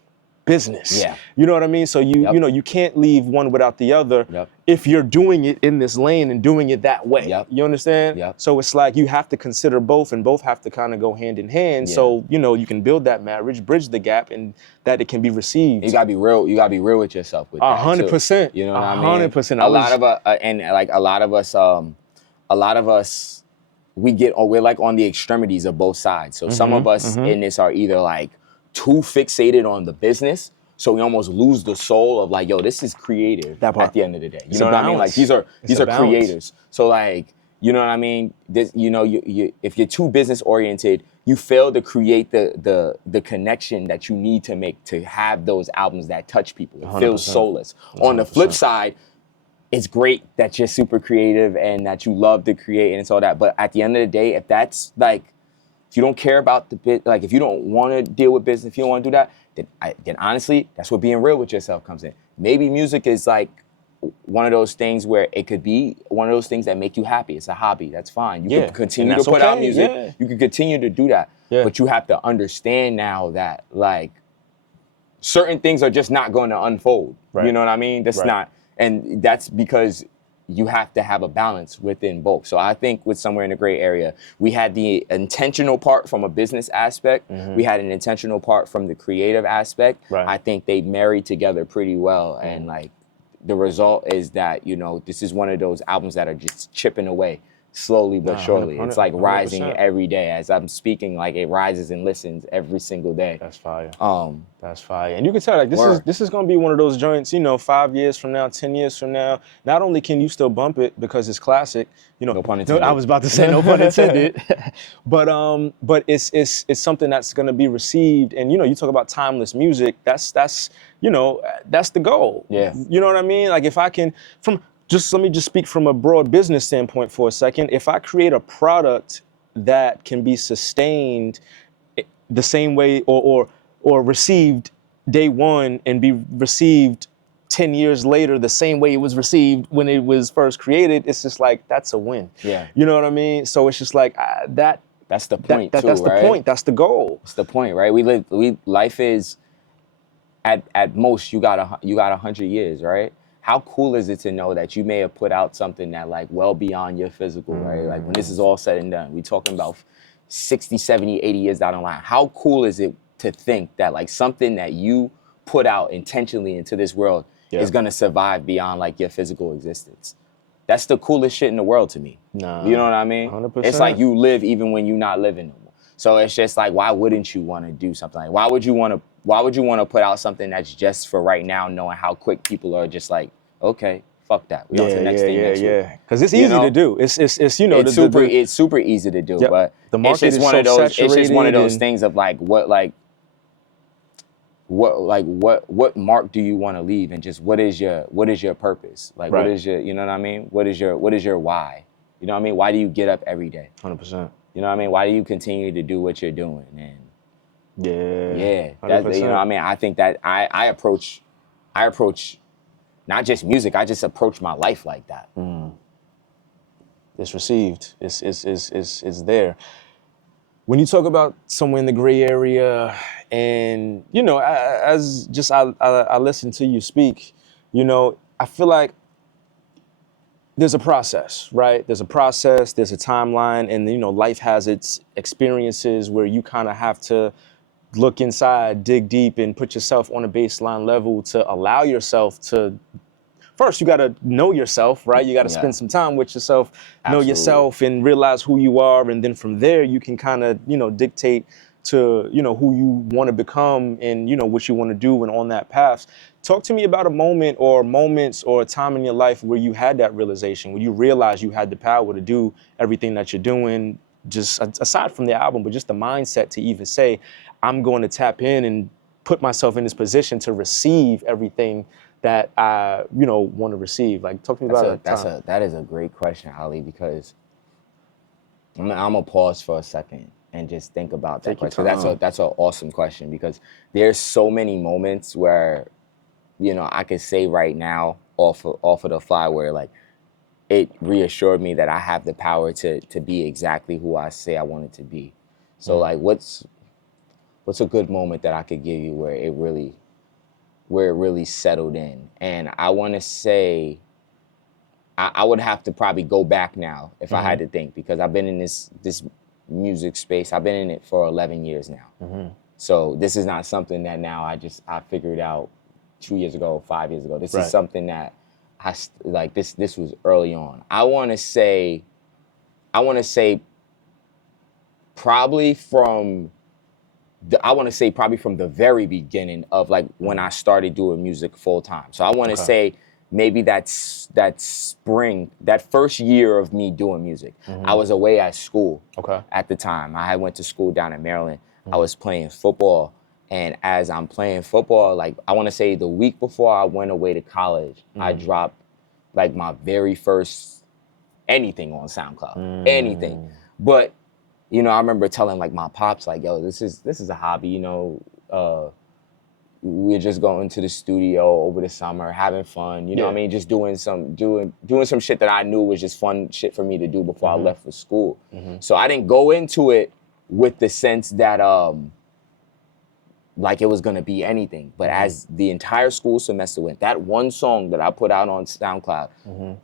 business. Yeah. You know what I mean? So you can't leave one without the other if you're doing it in this lane and doing it that way. You understand? So it's like you have to consider both, and both have to kind of go hand in hand. So, you can build that marriage, bridge the gap, and that it can be received. You gotta be real. You gotta be real with yourself with that. 100%. You know what I mean? 100%. A lot of us, we're like on the extremities of both sides. So some of us in this are either like too fixated on the business, so we almost lose the soul of like, yo, this is creative at the end of the day. You know what I mean? Like these are creators. So like, you know what I mean? This, you if you're too business oriented, you fail to create the connection that you need to make to have those albums that touch people. It feels soulless. 100%. On the flip side, it's great that you're super creative and that you love to create and it's all that. But at the end of the day, if that's like, if you don't care about the bit, like if you don't want to deal with business, if you don't want to do that, then honestly, that's where being real with yourself comes in. Maybe music is like one of those things where it could be one of those things that make you happy. It's a hobby. That's fine. You can continue to put out music. Yeah. You can continue to do that. Yeah. But you have to understand now that like certain things are just not going to unfold. Right. You know what I mean? That's not, and that's because you have to have a balance within both. So I think with Somewhere in the Gray Area, we had the intentional part from a business aspect. We had an intentional part from the creative aspect. Right. I think they married together pretty well. And like the result is that, this is one of those albums that are just chipping away slowly but surely. It's like rising 100%. Every day. As I'm speaking, like it rises and listens every single day. That's fire. That's fire. And you can tell like this is gonna be one of those joints, 5 years from now, 10 years from now. Not only can you still bump it because it's classic, no pun intended. I was about to say no pun intended. but it's something that's gonna be received. And you talk about timeless music, that's the goal. Yeah. You know what I mean? Like if I can let me just speak from a broad business standpoint for a second. If I create a product that can be sustained the same way or received day one and be received 10 years later the same way it was received when it was first created, it's just like, that's a win. Yeah. You know what I mean? So it's just like that's the point too, that's right? The point. That's the goal. That's the point, right? Life is at most you got 100 years, right? How cool is it to know that you may have put out something that like well beyond your physical, right? Like when this is all said and done, we're talking about 60, 70, 80 years down the line. How cool is it to think that like something that you put out intentionally into this world is gonna survive beyond like your physical existence? That's the coolest shit in the world to me. Nah, you know what I mean? 100%. It's like you live even when you're not living no more. So it's just like, why wouldn't you want to do something like? Why would you want to put out something that's just for right now, knowing how quick people are just like, okay, fuck that. We on to the next thing next week. Because it's easy to do. It's it's super easy to do. Yep. But the market is so saturated. It's just one of those things of like what mark do you want to leave, and just what is your purpose? Like what is your, you know what I mean? What is your why? You know what I mean? Why do you get up every day? 100%. You know what I mean? Why do you continue to do what you're doing? And that's, you know what I mean? I think that I approach not just music, I just approach my life like that. It's received. It's there. When you talk about Somewhere in the Gray Area, and as just I listen to you speak, I feel like there's a process, right? There's a process, there's a timeline, and life has its experiences where you kind of have to look inside, dig deep, and put yourself on a baseline level to allow yourself to. First, you got to know yourself, right? You got to spend some time with yourself, know yourself, and realize who you are, and then from there you can kind of dictate to who you want to become and what you want to do, and on that path. Talk to me about a moment or moments or a time in your life where you had that realization, where you realized you had the power to do everything that you're doing, just aside from the album, but just the mindset to even say, I'm going to tap in and put myself in this position to receive everything that I, want to receive? Like, talk to me about it. That is a great question, Ali, because I'm gonna pause for a second and just think about that question. That's an awesome question, because there's so many moments where, I could say right now off of the fly where like it reassured me that I have the power to be exactly who I say I wanted to be. So like, what's a good moment that I could give you where it really settled in? And I want to say, I would have to probably go back now if I had to think, because I've been in this music space. I've been in it for 11 years now. So this is not something that now I figured out 2 years ago, 5 years ago. This is something that this was early on. I want to say probably from the very beginning of like when I started doing music full time. So I want to say maybe that spring, that first year of me doing music. I was away at school at the time. I went to school down in Maryland. I was playing football. And as I'm playing football, like I want to say the week before I went away to college, I dropped like my very first anything on SoundCloud, anything. But, I remember telling like my pops, like, yo, this is a hobby, we're just going to the studio over the summer, having fun, you know what I mean? Just doing some shit that I knew was just fun shit for me to do before I left for school. So I didn't go into it with the sense that, like it was gonna be anything. But as the entire school semester went, that one song that I put out on SoundCloud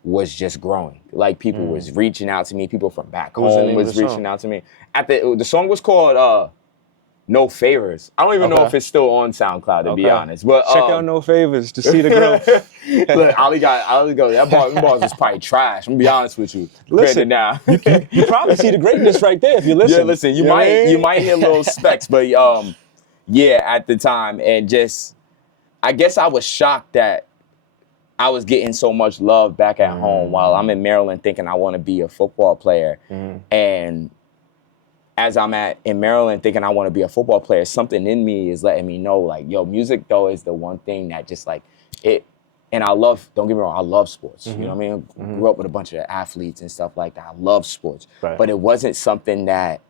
was just growing. Like people was reaching out to me, people from back home was reaching out to me. The song was called No Favors. I don't even know if it's still on SoundCloud, to be honest. But check out No Favors to see the growth. Look, Ali go. That bars was probably trash. I'm gonna be honest with you. Listen, now. you probably see the greatness right there if you listen. Yeah, listen, you might hear little specks, but yeah, at the time, and just, I guess I was shocked that I was getting so much love back at home while I'm in Maryland thinking I want to be a football player. And as I'm in Maryland thinking I want to be a football player, something in me is letting me know, like, yo, music though is the one thing that just like it. And don't get me wrong, I love sports. You know what I mean? Grew up with a bunch of athletes and stuff like that. I love sports, but it wasn't something that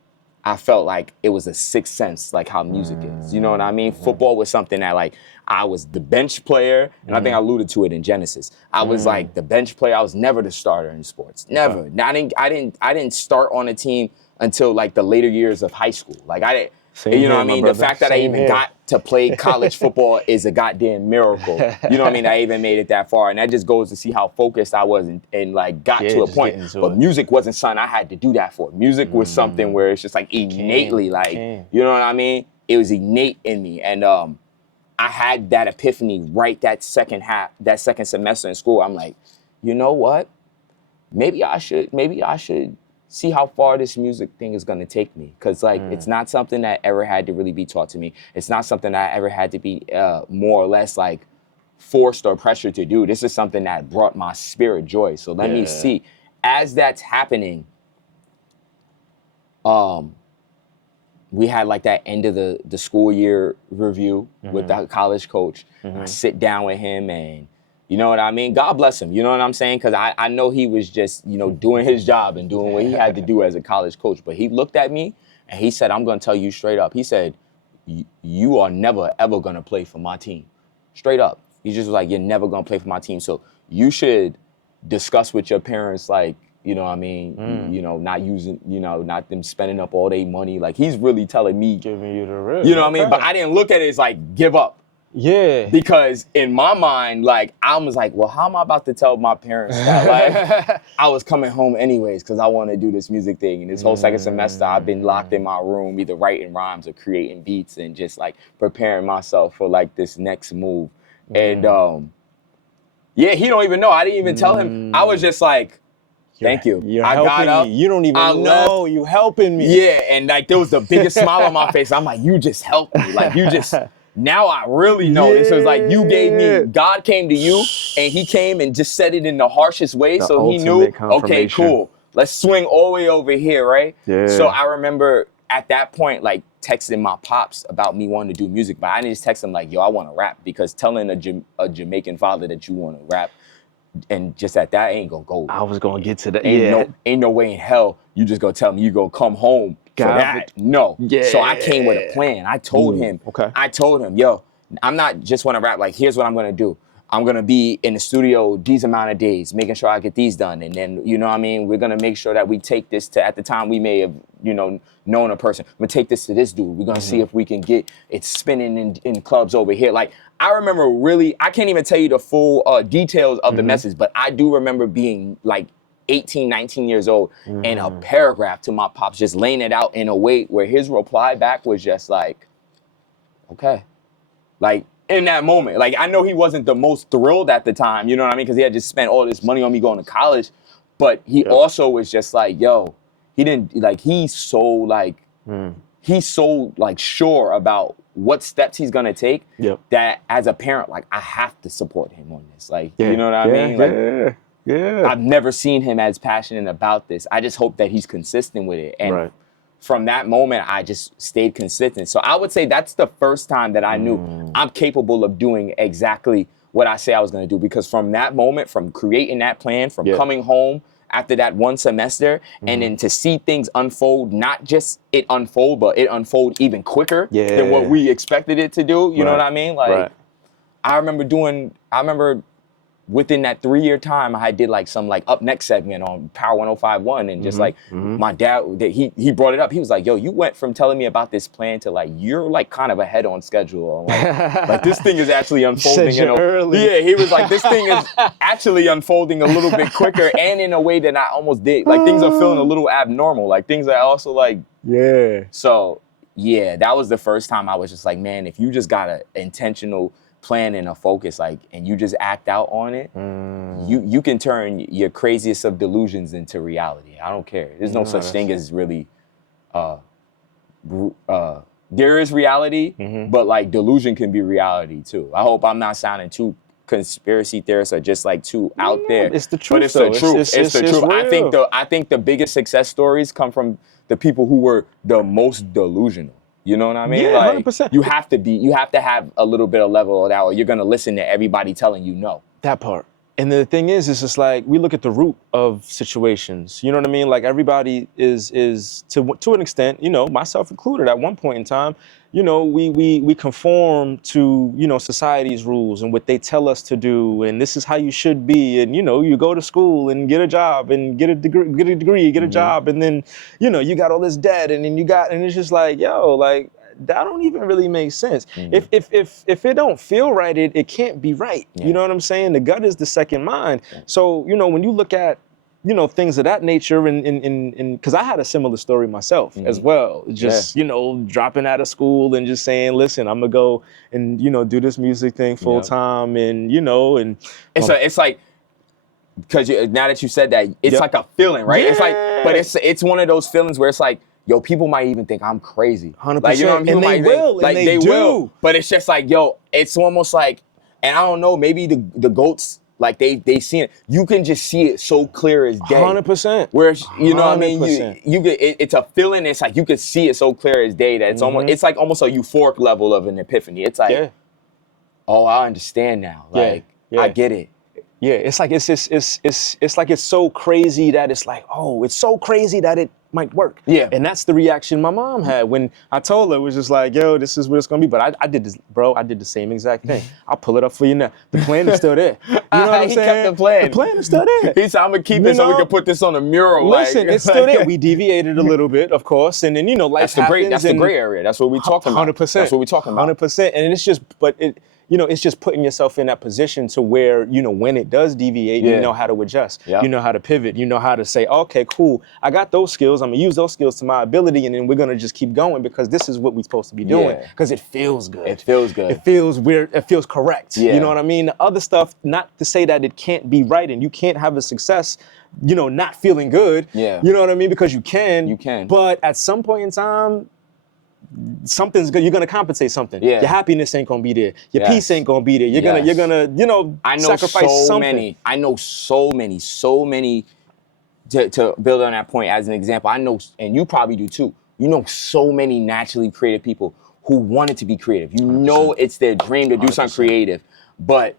I felt like it was a sixth sense, like how music is. You know what I mean? Football was something that like I was the bench player, and I think I alluded to it in Genesis. I was like the bench player. I was never the starter in sports. Never. I didn't start on a team until like the later years of high school. Like I didn't. You know what I mean? The fact that I even got to play college football is a goddamn miracle. You know what I mean? I even made it that far. And that just goes to see how focused I was and like got to a point. But music wasn't something I had to do that for. Music was something where it's just like innately you know what I mean? It was innate in me. And I had that epiphany right that second semester in school. I'm like, you know what? Maybe I should see how far this music thing is gonna take me. Cause like, it's not something that ever had to really be taught to me. It's not something that I ever had to be more or less like forced or pressured to do. This is something that brought my spirit joy. So let me see. As that's happening, we had like that end of the school year review with the college coach. I sit down with him and you know what I mean? God bless him. You know what I'm saying? Because I know he was just, doing his job and doing what he had to do as a college coach. But he looked at me and he said, I'm going to tell you straight up. He said, you are never, ever going to play for my team. Straight up. He just was like, you're never going to play for my team. So you should discuss with your parents, like, you know what I mean? Not using, not them spending up all their money. Like, he's really telling me. Giving you the real. You know what I mean? But I didn't look at it as like, give up. Yeah. Because in my mind, like, I was like, well, how am I about to tell my parents that, like, I was coming home anyways because I want to do this music thing. And this whole second semester, I've been locked in my room, either writing rhymes or creating beats and just, like, preparing myself for, like, this next move. And, yeah, he don't even know. I didn't even tell him. I was just like, thank you. You're I helping got up, me. You don't even know. You helping me. Yeah, and, like, there was the biggest smile on my face. I'm like, you just helped me. Like, you just... Now I really know. This was like you gave me, God came to you and he came and just said it in the harshest way. So he knew, okay, cool. Let's swing all the way over here, right? Yeah. So I remember at that point, like, texting my pops about me wanting to do music, but I didn't just text him like, yo, I want to rap, because telling a Jamaican father that you want to rap and just at that ain't gonna go. I was gonna get to that. Ain't no way in hell you just gonna tell me you gonna come home for that. No. Yeah. So I came with a plan. I told him, yo, I'm not just wanna rap, like, here's what I'm gonna do. I'm gonna be in the studio these amount of days, making sure I get these done. And then, you know what I mean? We're gonna make sure that we take this to, at the time we may have, you know, known a person. We're gonna take this to this dude. We're gonna see if we can get it spinning in clubs over here. Like, I remember really, I can't even tell you the full details of the message, but I do remember being like 18, 19 years old and a paragraph to my pops, just laying it out in a way where his reply back was just like, okay. Like, in that moment, like, I know he wasn't the most thrilled at the time, you know what I mean? Because he had just spent all this money on me going to college, but he also was just like, yo, he didn't, like, he's so like sure about what steps he's gonna take that as a parent, like, I have to support him on this. Like, you know what I mean? Like, I've never seen him as passionate about this. I just hope that he's consistent with it. And from that moment, I just stayed consistent. So I would say that's the first time that I knew I'm capable of doing exactly what I say I was gonna do. Because from that moment, from creating that plan, from coming home after that one semester, and then to see things unfold, not just it unfold, but it unfold even quicker than what we expected it to do. You know what I mean? Like, I remember within that 3-year time, I did like some like up next segment on Power 105.1, and just like my dad, he brought it up. He was like, yo, you went from telling me about this plan to like, you're like kind of ahead on schedule. Like this thing is actually unfolding. Yeah, he was like, this thing is actually unfolding a little bit quicker and in a way that I almost did. Like, things are feeling a little abnormal. Like, things are also like, So yeah, that was the first time I was just like, man, if you just got an intentional plan and a focus, like, and you just act out on it, you can turn your craziest of delusions into reality. I don't care. There's no such thing as really, there is reality, but like delusion can be reality too. I hope I'm not sounding too conspiracy theorist or just like too out there. It's the truth. But it's the truth. It's the truth. Real. I think the biggest success stories come from the people who were the most delusional. You know what I mean? Yeah, like, 100%. you have to have a little bit of level of that, or you're gonna listen to everybody telling you no. That part. And the thing is, it's just like, we look at the root of situations. You know what I mean? Like, everybody is to an extent, you know, myself included, at one point in time, you know, we conform to, you know, society's rules and what they tell us to do, and this is how you should be. And, you know, you go to school and get a job and get a degree, get a job, and then, you know, you got all this debt, and then and it's just like, yo, like, that don't even really make sense. If it don't feel right, it can't be right. You know what I'm saying? The gut is the second mind. So, you know, when you look at, you know, things of that nature, and because I had a similar story myself as well. Just, you know, dropping out of school and just saying, listen, I'm gonna go and, you know, do this music thing full time, and, you know, and it's like, because now that you said that, it's like a feeling, right? It's like, but it's one of those feelings where it's like, yo, people might even think I'm crazy. 100%. Like, you know what I mean? And they will, like, and they do. will. But it's just like, yo, it's almost like, and I don't know, maybe the GOATs, like, they see it. You can just see it so clear as day. 100%. Where, you know what I mean? 100%. You get, it's a feeling. It's like, you can see it so clear as day that it's almost, it's like almost a euphoric level of an epiphany. It's like, oh, I understand now. Like, I get it. Yeah, it's like, it's like, it's so crazy that it's like, oh, it's so crazy that it might work. Yeah. And that's the reaction my mom had when I told her. It was just like, yo, this is what it's gonna be. But I did this, bro. I did the same exact thing. I'll pull it up for you now. The plan is still there. You know what I'm saying? Kept the plan. The plan is still there. He said, I'm gonna keep it so we can put this on a mural. Listen, it's still there. We deviated a little bit, of course, and then, you know, life happens. That's the gray area. That's what we talking about. 100%. That's what we talking about. 100%. And it's just, but it, you know, it's just putting yourself in that position to where, you know, when it does deviate, you know how to adjust. You know how to pivot. You know how to say, okay, cool, I got those skills. I'm gonna use those skills to my ability, and then we're gonna just keep going because this is what we're supposed to be doing. Because it feels good. It feels good. It feels weird. It feels correct. You know what I mean? The other stuff, not to say that it can't be right and you can't have a success, you know, not feeling good. You know what I mean? Because you can. You can. But at some point in time, something's good. You're gonna compensate something. Your happiness ain't gonna be there. Your peace ain't gonna be there. You're gonna, you know, sacrifice something. I know so many. To build on that point as an example, I know, and you probably do too, you know so many naturally creative people who wanted to be creative. You know it's their dream to do something creative, but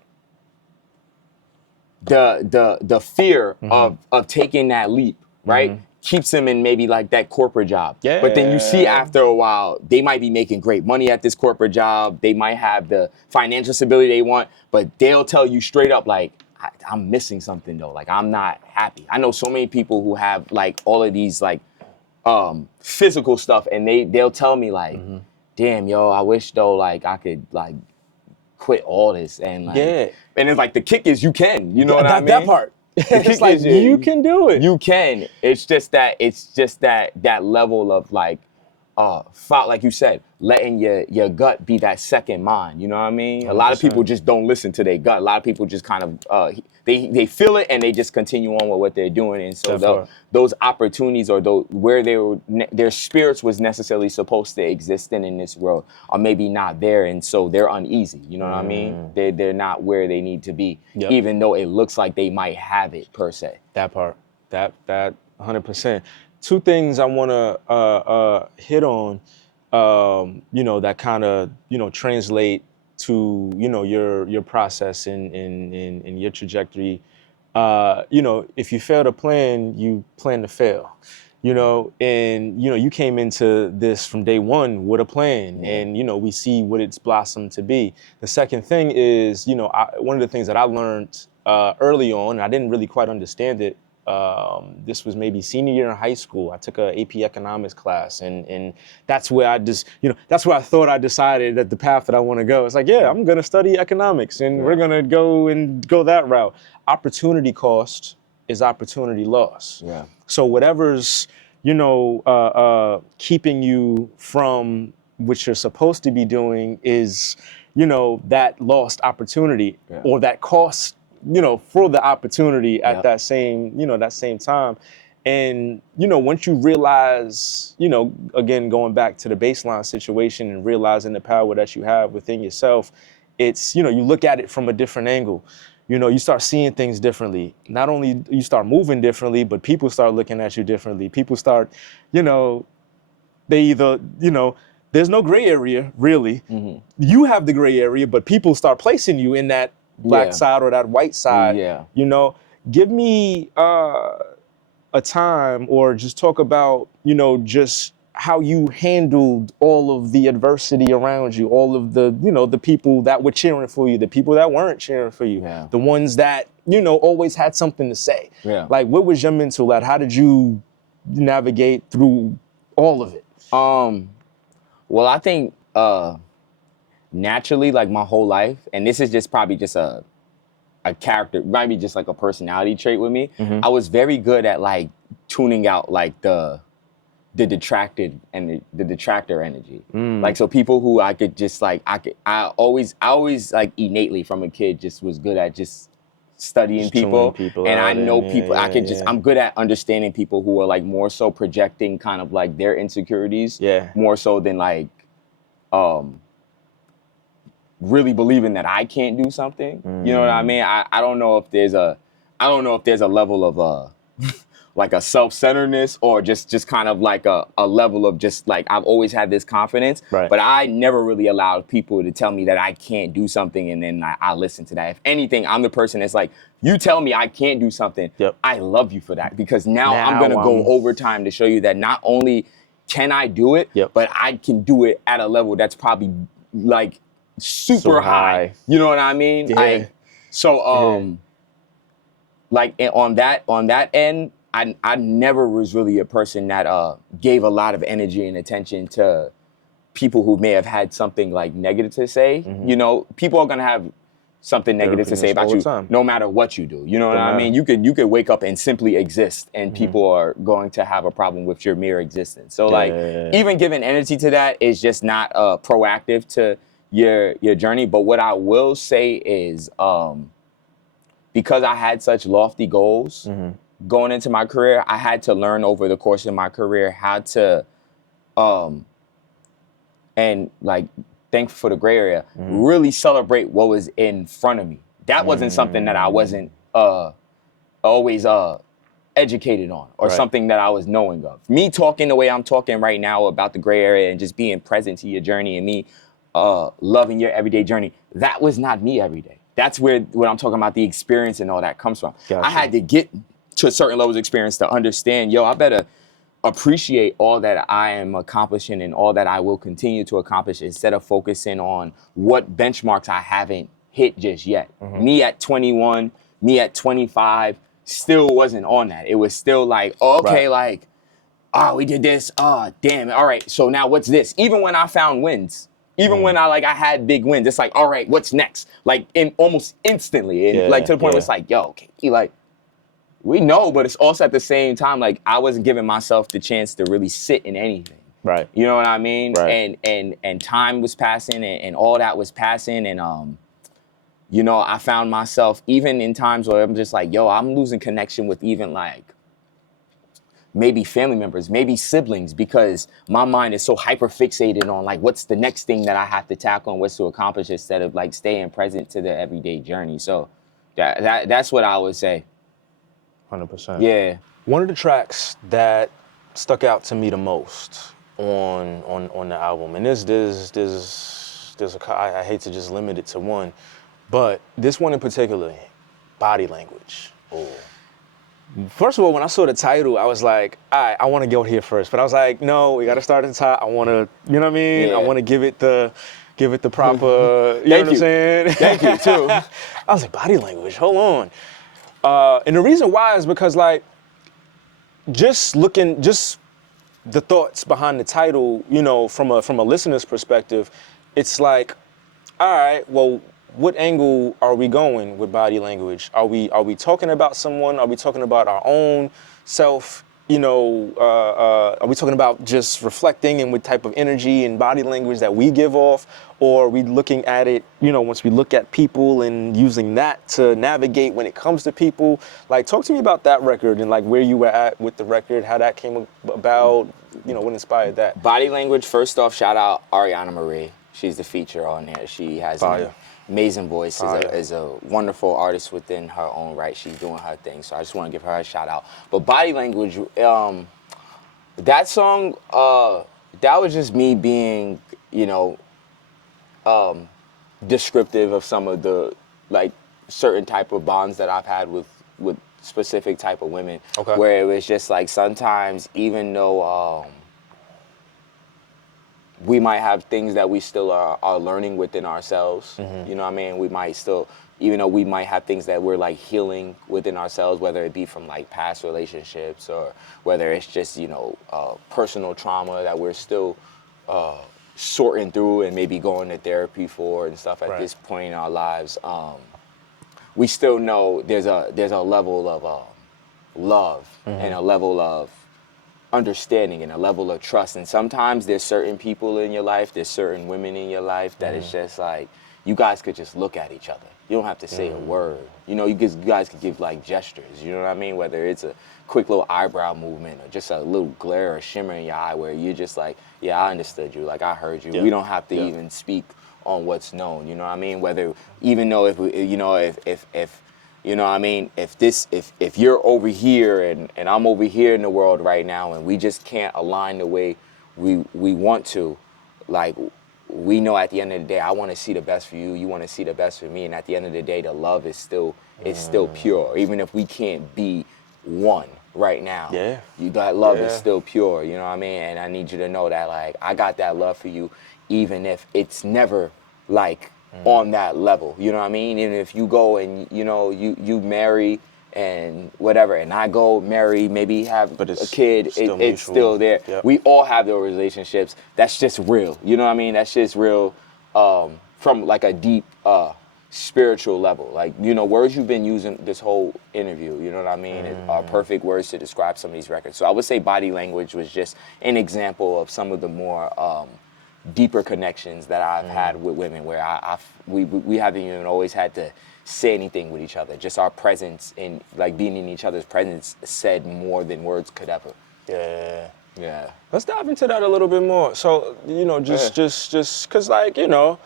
the fear of taking that leap, right, keeps them in maybe like that corporate job. Yeah. But then you see after a while, they might be making great money at this corporate job. They might have the financial stability they want, but they'll tell you straight up, like, I'm missing something though. Like, I'm not happy. I know so many people who have like all of these like physical stuff, and they'll tell me like, damn, yo, I wish though like I could like quit all this and like, and it's like the kick is you can, you know what I mean? That part. It's like you can do it. You can. It's just that level of like, like you said, letting your gut be that second mind. You know what I mean? 100%. A lot of people just don't listen to their gut. A lot of people just kind of they feel it and they just continue on with what they're doing. And so those opportunities or those where their spirits was necessarily supposed to exist in this world are maybe not there, and so they're uneasy. You know what I mean? They're not where they need to be, even though it looks like they might have it per se. That part. That 100%. Two things I want to hit on, you know, that kind of, you know, translate to, you know, your process in your trajectory. You know, if you fail to plan, you plan to fail. You know, and, you know, you came into this from day one with a plan, and, you know, we see what it's blossomed to be. The second thing is, you know, one of the things that I learned early on, I didn't really quite understand it. This was maybe senior year in high school. I took a AP economics class, and that's where I just, you know, that's where I thought I decided that the path that I want to go. It's like, yeah, I'm going to study economics, and we're going to go that route. Opportunity cost is opportunity loss. Yeah. So whatever's, you know, keeping you from what you're supposed to be doing is, you know, that lost opportunity or that cost, you know, for the opportunity at that same, you know, that same time. And, you know, once you realize, you know, again, going back to the baseline situation and realizing the power that you have within yourself, it's, you know, you look at it from a different angle. You know, you start seeing things differently. Not only you start moving differently, but people start looking at you differently. People start, you know, they either, you know, there's no gray area, really. You have the gray area, but people start placing you in that black side or that white side. You know, give me a time, or just talk about, you know, just how you handled all of the adversity around you, all of the, you know, the people that were cheering for you, the people that weren't cheering for you, the ones that, you know, always had something to say. Like, what was your mental at? How did you navigate through all of it? Well, I think naturally, like my whole life, and this is just probably just a character, maybe just like a personality trait with me, I was very good at like tuning out like the detracted and the detractor energy. Like, so people who I could just like, I always like innately from a kid just was good at just studying people, and I know people, I'm good at understanding people who are like more so projecting kind of like their insecurities, more so than like, really believing that I can't do something. You know what I mean? I don't know if there's a level of like a self-centeredness, or just kind of like a level of just like, I've always had this confidence, but I never really allowed people to tell me that I can't do something and then I listen to that. If anything, I'm the person that's like, you tell me I can't do something, I love you for that, because now I'm gonna go overtime to show you that not only can I do it, but I can do it at a level that's probably like super high. You know what I mean? Like, so like on that end, I never was really a person that gave a lot of energy and attention to people who may have had something like negative to say. You know, people are gonna have something negative to say about you no matter what you do. You know what I mean? You could wake up and simply exist, and people are going to have a problem with your mere existence. So like, even giving energy to that is just not proactive to your journey. But what I will say is, because I had such lofty goals going into my career, I had to learn over the course of my career how to, and like, thankful for the gray area, really celebrate what was in front of me. That wasn't something that I wasn't always educated on or Right. something that I was knowing of. Me talking the way I'm talking right now about the gray area and just being present to your journey and me loving your everyday journey, that was not me every day. That's where when I'm talking about the experience and all that comes from. Gotcha. I had to get to a certain levels of experience to understand, yo, I better appreciate all that I am accomplishing and all that I will continue to accomplish instead of focusing on what benchmarks I haven't hit just yet. Me at 21, me at 25, still wasn't on that. It was still like, oh, okay, Right. like, oh, we did this. Oh, damn it. All right. So now what's this? Even when I found wins, even when I had big wins, it's like, all right, what's next? Like in almost instantly. And like to the point where it's like, yo, okay, like, we know, but it's also at the same time, like I wasn't giving myself the chance to really sit in anything. Right. You know what I mean? Right. And time was passing and all that was passing. And you know, I found myself even in times where I'm just like, yo, I'm losing connection with even like maybe family members, maybe siblings, because my mind is so hyper fixated on like what's the next thing that I have to tackle and what's to accomplish instead of like staying present to the everyday journey. So that's what I would say. 100%. Yeah. One of the tracks that stuck out to me the most on the album, and I hate to just limit it to one, but this one in particular, Body Language. Oh. First of all, when I saw the title, I was like, all right, I want to go here first. But I was like, no, we got to start at the top. I want to, you know what I mean? Yeah. I want to give it the proper, you know what I'm saying? Thank you, too. I was like, Body Language, hold on. And the reason why is because like, just the thoughts behind the title, you know, from a listener's perspective, it's like, all right, well, what angle are we going with body language? Are we talking about someone? Are we talking about our own self? You know, are we talking about just reflecting and what type of energy and body language that we give off? Or are we looking at it, you know, once we look at people and using that to navigate when it comes to people? Like, talk to me about that record and like where you were at with the record, how that came about, you know, what inspired that? Body Language, first off, shout out Ariana Marie. She's the feature on there. She has an amazing voice, is a wonderful artist within her own right. She's doing her thing, so I just want to give her a shout out. But Body Language, that song, that was just me being, you know, descriptive of some of the like certain type of bonds that I've had with specific type of women. Okay. Where it was just like sometimes even though we might have things that we still are learning within ourselves. You know what I mean? We might still, even though we might have things that we're like healing within ourselves, whether it be from like past relationships or whether it's just, you know, personal trauma that we're still sorting through and maybe going to therapy for and stuff at this point in our lives. We still know there's a level of love and a level of understanding and a level of trust. And sometimes there's certain people in your life, there's certain women in your life that it's just like, you guys could just look at each other. You don't have to say a word. You know, you guys could give like gestures, you know what I mean? Whether it's a quick little eyebrow movement or just a little glare or shimmer in your eye where you're just like, yeah, I understood you, like I heard you. We don't have to even speak on what's known, you know what I mean? Whether, even though if you know, if you know what I mean? If you're over here and I'm over here in the world right now and we just can't align the way we want to, like, we know at the end of the day, I want to see the best for you, you want to see the best for me, and at the end of the day, the love is still pure, even if we can't be one right now. Yeah. That love is still pure, you know what I mean? And I need you to know that, like, I got that love for you, even if it's never, like, on that level, you know what I mean? And if you go and, you know, you marry and whatever, and I go marry, maybe have a kid, it's still there. Yep. We all have those relationships. That's just real, you know what I mean? That's just real from like a deep spiritual level. Like, you know, words you've been using this whole interview, you know what I mean, are perfect words to describe some of these records. So I would say Body Language was just an example of some of the more deeper connections that I've had with women, where we haven't even always had to say anything with each other. Just our presence and like being in each other's presence said more than words could ever. Yeah. Let's dive into that a little bit more. So, you know, just cause like, you know,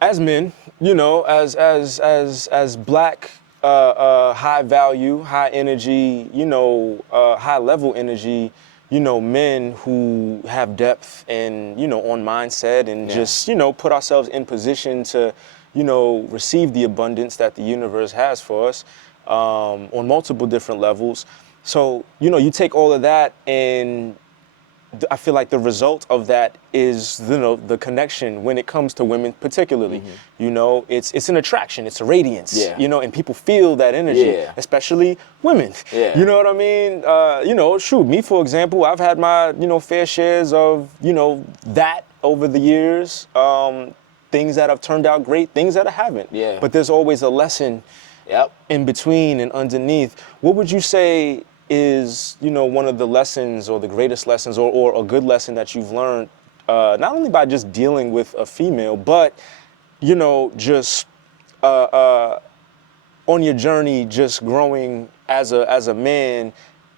as men, you know, as black high value, high energy, high level energy, men who have depth and, on mindset and just, put ourselves in position to, receive the abundance that the universe has for us on multiple different levels. So, you take all of that, and I feel like the result of that is, the connection when it comes to women particularly. It's an attraction, it's a radiance, and people feel that energy, especially women. You know what I mean? Shoot, me, for example, I've had my, fair shares of, that over the years. Things that have turned out great, things that haven't. But there's always a lesson in between and underneath. What would you say is, one of the lessons or the greatest lessons or a good lesson that you've learned, not only by just dealing with a female, but, just on your journey, just growing as a man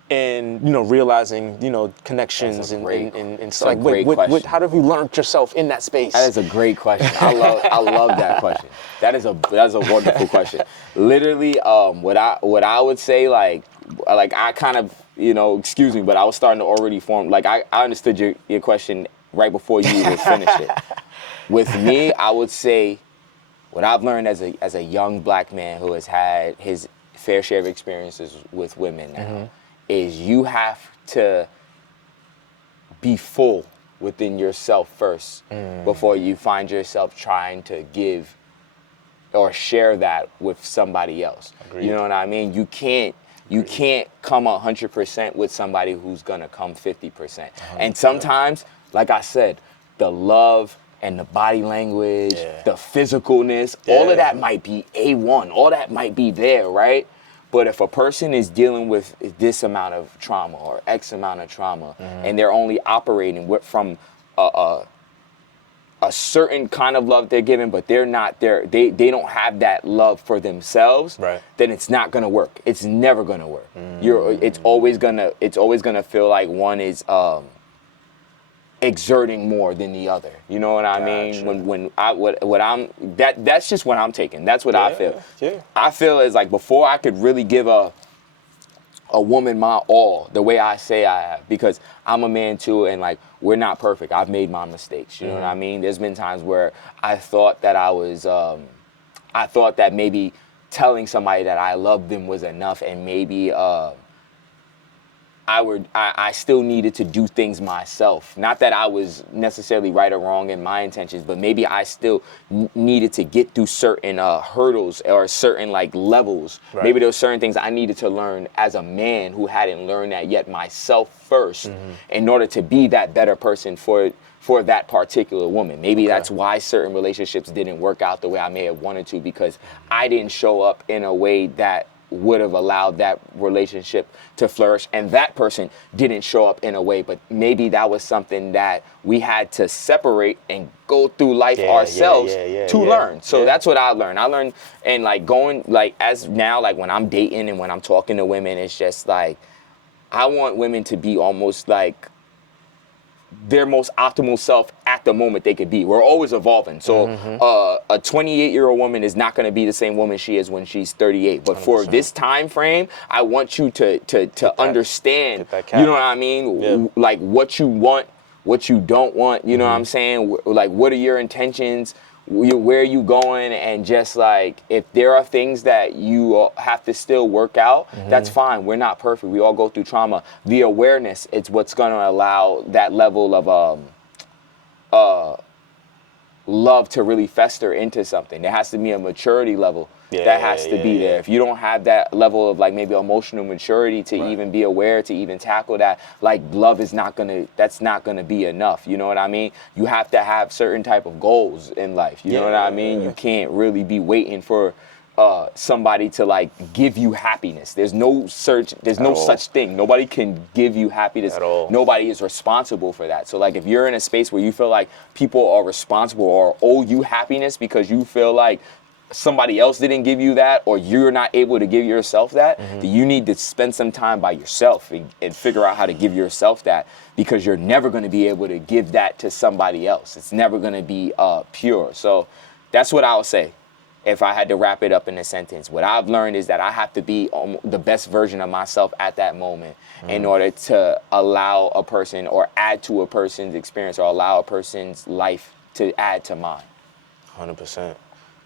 and, realizing, connections and stuff. Like, how have you learned yourself in that space? That is a great question. I love that question. That is a wonderful question. Literally, what I would say, like I kind of, excuse me, but I was starting to already form, like I understood your question right before you even finished it. With me, I would say what I've learned as a young black man who has had his fair share of experiences with women now is you have to be full within yourself first before you find yourself trying to give or share that with somebody else. Agreed. You know what I mean? You can't come 100% with somebody who's gonna come 50%. And sometimes, like I said, the love and the body language, the physicalness, all of that might be A1, all that might be there, right? But if a person is dealing with this amount of trauma or X amount of trauma, and they're only operating from a certain kind of love they're given, but they're not there, they don't have that love for themselves, then it's not gonna work. It's never gonna work. It's always gonna feel like one is exerting more than the other. You know what I mean? That's just what I'm taking. That's what I feel. I feel is like before I could really give a woman my all, the way I say I have, because I'm a man too, and like we're not perfect. I've made my mistakes. You know what I mean? There's been times where I thought that I thought that maybe telling somebody that I loved them was enough, and maybe I still needed to do things myself. Not that I was necessarily right or wrong in my intentions, but maybe I still needed to get through certain hurdles or certain like levels. Maybe there were certain things I needed to learn as a man who hadn't learned that yet myself first in order to be that better person for that particular woman. Maybe that's why certain relationships didn't work out the way I may have wanted to, because I didn't show up in a way that would have allowed that relationship to flourish, and that person didn't show up in a way, but maybe that was something that we had to separate and go through life ourselves to learn. So that's what I learned, and like going, like as now, like when I'm dating and when I'm talking to women, it's just like, I want women to be almost like their most optimal self at the moment they could be. We're always evolving. So a 28-year-old woman is not going to be the same woman she is when she's 38. But 100%. For this time frame, I want you to understand, you know what I mean? Like what you want, what you don't want, you know what I'm saying? Like what are your intentions? Where are you going? And just like, if there are things that you have to still work out, that's fine. We're not perfect. We all go through trauma. The awareness, it's what's going to allow that level of love to really fester into something. There has to be a maturity level that has to be there. If you don't have that level of like maybe emotional maturity to even be aware, to even tackle that, like love is that's not gonna be enough. You know what I mean? You have to have certain type of goals in life. You know what I mean? You can't really be waiting for somebody to like give you happiness. There's no such thing. Nobody can give you happiness at all. Nobody is responsible for that. So like if you're in a space where you feel like people are responsible or owe you happiness because you feel like somebody else didn't give you that, or you're not able to give yourself that, then you need to spend some time by yourself and figure out how to give yourself that, because you're never going to be able to give that to somebody else. It's never going to be pure. So that's what I would say. if I had to wrap it up in a sentence, what I've learned is that I have to be the best version of myself at that moment in order to allow a person or add to a person's experience or allow a person's life to add to mine. 100%.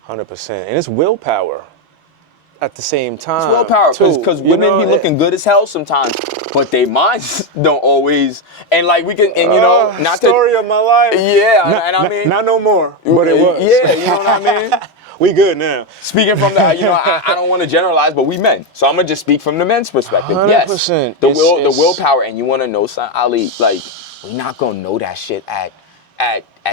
100%. And it's willpower at the same time. It's willpower, because women be looking good as hell sometimes, but they minds don't always. And like we can, and you know, not story of my life. Yeah, and I mean, not no more, but it was. Yeah, you know what I mean. We good now. Speaking from the, you know, I don't want to generalize, but we men, so I'm gonna just speak from the men's perspective. 100%. Yes, the willpower, and you want to know something, Ali? Like, we're not gonna know that shit at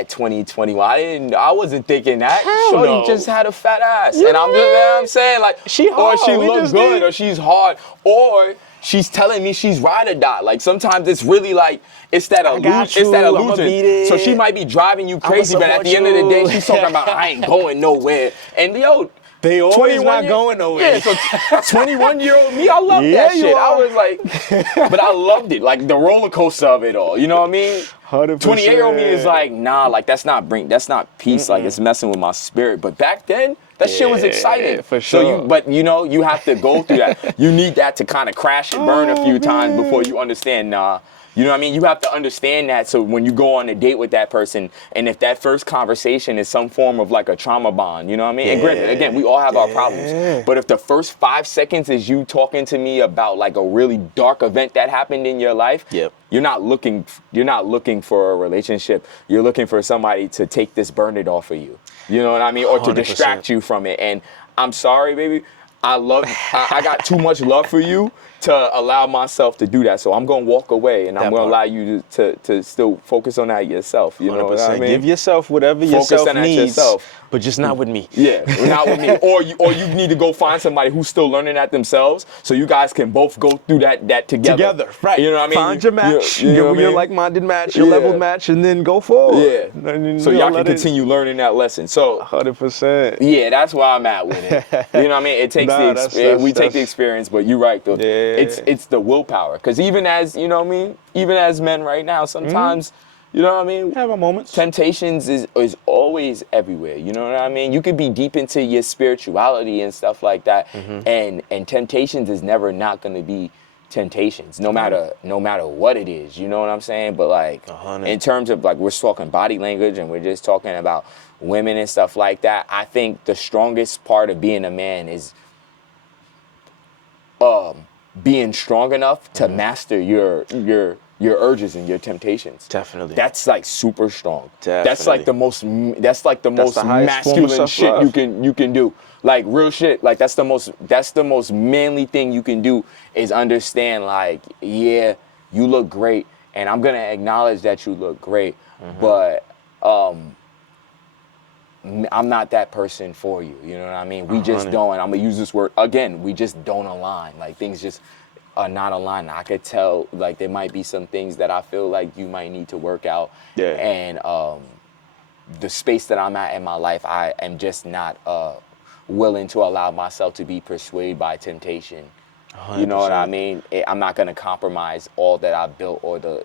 2021. I wasn't thinking that. Shorty just had a fat ass. And I'm saying, like, she hard. Or she looks good, or she's hard, or she's telling me she's ride or die. Like, sometimes it's really like, it's that illusion. So she might be driving you crazy, but at the end of the day, she's talking about, I ain't going nowhere. And yo, they always not going nowhere. Yeah, so 21-year-old me, I loved that shit. I was like, but I loved it, like the roller coaster of it all. You know what I mean? 100%. 28-year-old me is like, nah, like that's not peace. Like it's messing with my spirit. But back then, that shit was exciting. For sure. So but you know, you have to go through that. You need that to kind of crash and burn a few times before you understand. Nah. You know what I mean? You have to understand that, so when you go on a date with that person, and if that first conversation is some form of like a trauma bond, you know what I mean? And granted, again, we all have our problems, but if the first 5 seconds is you talking to me about like a really dark event that happened in your life, you're not looking for a relationship. You're looking for somebody to take this burden off of you. You know what I mean? Or to 100%. distract you from it. And I'm sorry, baby. I got too much love for you to allow myself to do that. So I'm going to walk away, and I'm going to allow you to still focus on that yourself. You know what I mean? Give yourself whatever yourself needs, but just not with me. Yeah, not with me. Or you need to go find somebody who's still learning that themselves, so you guys can both go through that together. Together, right. You know what I mean? Find your match, your like-minded match, your level match, and then go forward. Yeah. So y'all can continue learning that lesson. So 100%. Yeah, that's where I'm at with it. You know what I mean? It takes we take the experience, but you're right though. Yeah. It's the willpower. Because even as, you know what I mean, even as men right now, sometimes, you know what I mean? Have our moments. Temptations is always everywhere. You know what I mean? You could be deep into your spirituality and stuff like that, and temptations is never not going to be temptations, no matter what it is. You know what I'm saying? But like, in terms of like, we're talking body language and we're just talking about women and stuff like that, I think the strongest part of being a man is being strong enough to master your urges and your temptations. Definitely. That's like super strong. Definitely. That's like the most masculine shit you can do. Like real shit. Like that's the most manly thing you can do, is understand like, yeah, you look great, and I'm gonna acknowledge that you look great, but I'm not that person for you. You know what I mean? We just don't, and I'm gonna use this word again, we just don't align. Like things just are not aligned. I could tell like there might be some things that I feel like you might need to work out. Yeah. And the space that I'm at in my life, I am just not willing to allow myself to be persuaded by temptation. 100%. You know what I mean? I'm not gonna compromise all that I've built, or the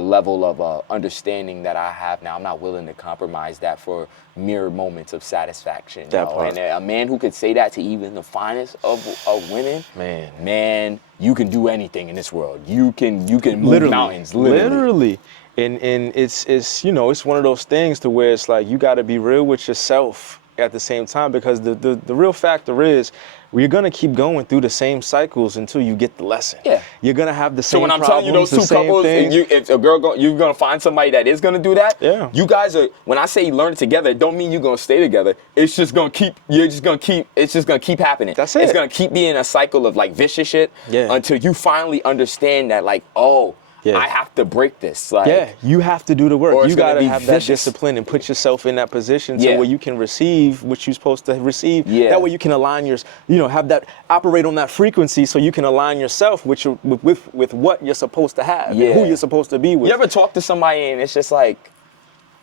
level of understanding that I have now. I'm not willing to compromise that for mere moments of satisfaction. And a man who could say that to even the finest of women, man, you can do anything in this world. You can move mountains, literally. And it's you know, it's one of those things to where it's like you got to be real with yourself at the same time, because the real factor is, you're gonna keep going through the same cycles until you get the lesson. Yeah. You're gonna have the same problems. So when I'm telling you those two couples, and if a girl you're gonna find somebody that is gonna do that. Yeah. You guys are. When I say learn it together, it don't mean you're gonna stay together. It's just gonna keep. It's just gonna keep happening. That's it. It's gonna keep being a cycle of like vicious shit. Yeah. Until you finally understand that, like, oh, yeah, I have to break this. Like, yeah, you have to do the work. You gotta have that discipline and put yourself in that position so where you can receive what you're supposed to receive. Yeah. That way you can align have that, operate on that frequency, so you can align yourself with what you're supposed to have, and who you're supposed to be with. You ever talk to somebody and it's just like,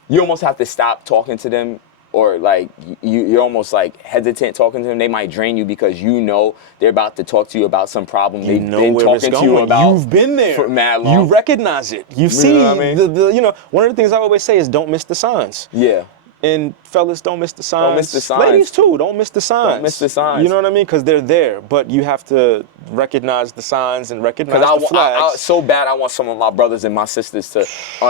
you almost have to stop talking to them, or like you're almost like hesitant talking to them. They might drain you because you know they're about to talk to you about some problem they've been talking to you about. You've been there for mad long. You recognize it. You see, one of the things I always say is don't miss the signs. Yeah. And fellas, don't miss the signs. Don't miss the signs. Ladies too, don't miss the signs. Don't miss the signs. You know what I mean? Because they're there, but you have to recognize the signs and recognize the flags. So bad I want some of my brothers and my sisters to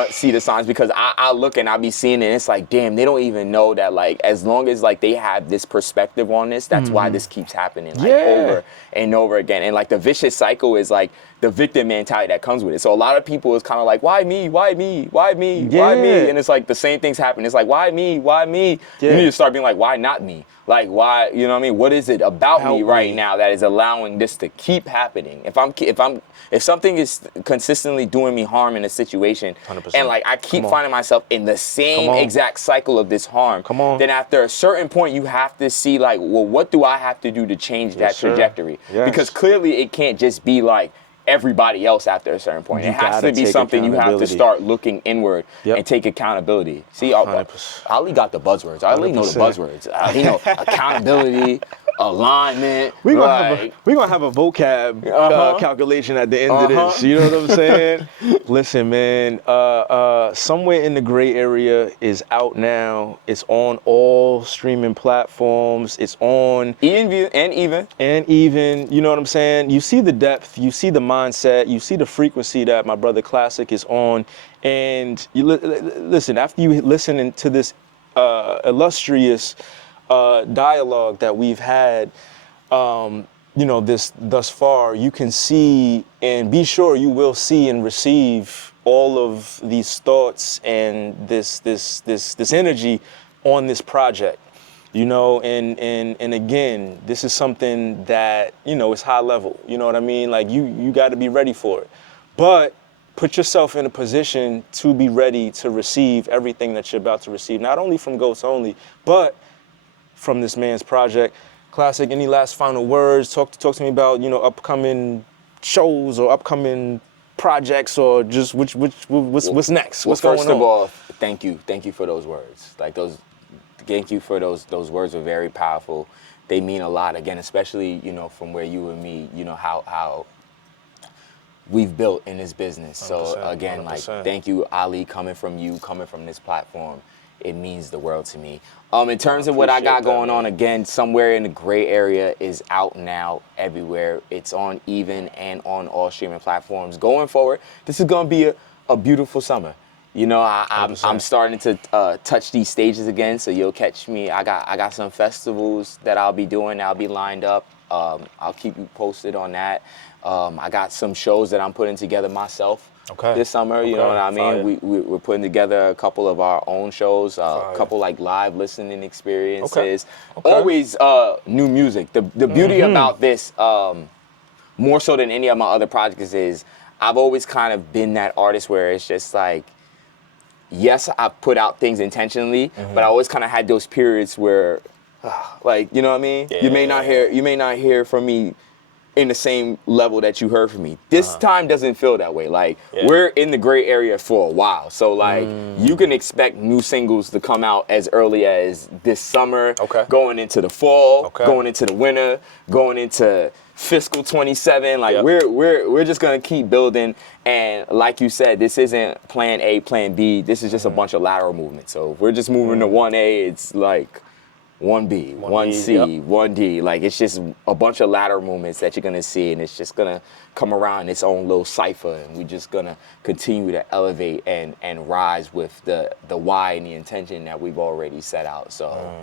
see the signs, because I look and I be seeing it and it's like, damn, they don't even know that, like, as long as like they have this perspective on this, that's why this keeps happening, like, over and over again. And like the vicious cycle is like the victim mentality that comes with it. So a lot of people is kind of like, why me? Why me? Why me? Why me? And it's like the same things happen. It's like, why me? Why me? You need to start being like, why not me? Like, why, you know what I mean? What is it about me right now that is allowing this to keep happening? If something is consistently doing me harm in a situation, 100%. and like I keep finding myself in the same exact cycle of this harm, then after a certain point you have to see like, well, what do I have to do to change that trajectory? Because clearly it can't just be like everybody else after a certain point. It has to be something you have to start looking inward and take accountability. See, Ali got the buzzwords. Ali know the buzzwords. Ali know accountability, alignment. We're gonna have a vocab calculation at the end of this. You know what I'm saying? Listen, man. Somewhere in the Gray Area is out now. It's on all streaming platforms. It's on even. You know what I'm saying? You see the depth. You see the mindset. You see the frequency that my brother Klassik is on. And you listen. After you listen to this illustrious dialogue that we've had, you know, thus far, you can see and be sure you will see and receive all of these thoughts and this energy on this project, you know, and again, this is something that, you know, is high level, you know what I mean? Like you got to be ready for it, but put yourself in a position to be ready to receive everything that you're about to receive, not only from Ghosts Only, but from this man's project. Klassik, any last final words? Talk to me about, you know, upcoming shows or upcoming projects, or just what's next? What's going on? First of all, thank you for those words. Like thank you for those words are very powerful. They mean a lot. Again, especially, you know, from where you and me, you know, how we've built in this business. So again, 100%. Like, thank you, Ali, coming from this platform. It means the world to me. In terms of what I got going on, again, Somewhere in the Gray Area is out now everywhere. It's on Even and on all streaming platforms. Going forward, this is gonna be a beautiful summer. You know, I'm starting to touch these stages again, so you'll catch me. I got some festivals that I'll be doing. I'll be lined up. I'll keep you posted on that. I got some shows that I'm putting together myself. This summer, you know what I mean? We're putting together a couple of our own shows, a couple like live listening experiences. Always new music. The beauty about this, more so than any of my other projects, is I've always kind of been that artist where it's just like, yes, I put out things intentionally, but I always kind of had those periods where, like, you know what I mean? You may not hear from me in the same level that you heard from me. This time doesn't feel that way. Like, we're in the gray area for a while. So, like, you can expect new singles to come out as early as this summer, going into the fall, going into the winter, going into fiscal 27. Like, we're just gonna keep building. And like you said, this isn't plan A, plan B. This is just a bunch of lateral movements. So if we're just moving to 1A, it's like 1B, 1C, 1D. Like, it's just a bunch of lateral movements that you're gonna see, and it's just gonna come around its own little cipher, and we're just gonna continue to elevate and rise with the why and the intention that we've already set out. So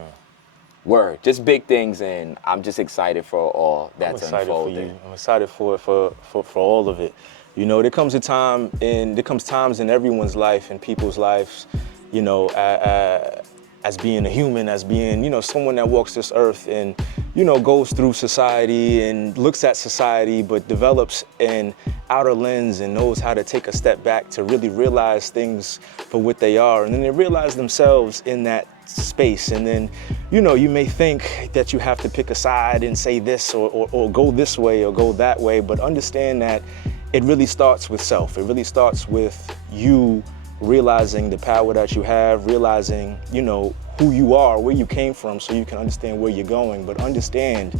word, just big things, and I'm just excited for all that's unfolding. I'm excited for all of it. You know, there comes times in everyone's life, in people's lives, you know, as being a human, as being, you know, someone that walks this earth and, you know, goes through society and looks at society, but develops an outer lens and knows how to take a step back to really realize things for what they are. And then they realize themselves in that space. And then, you know, you may think that you have to pick a side and say this or go this way or go that way, but understand that it really starts with self. It really starts with you realizing the power that you have, realizing, you know, who you are, where you came from, so you can understand where you're going. But understand,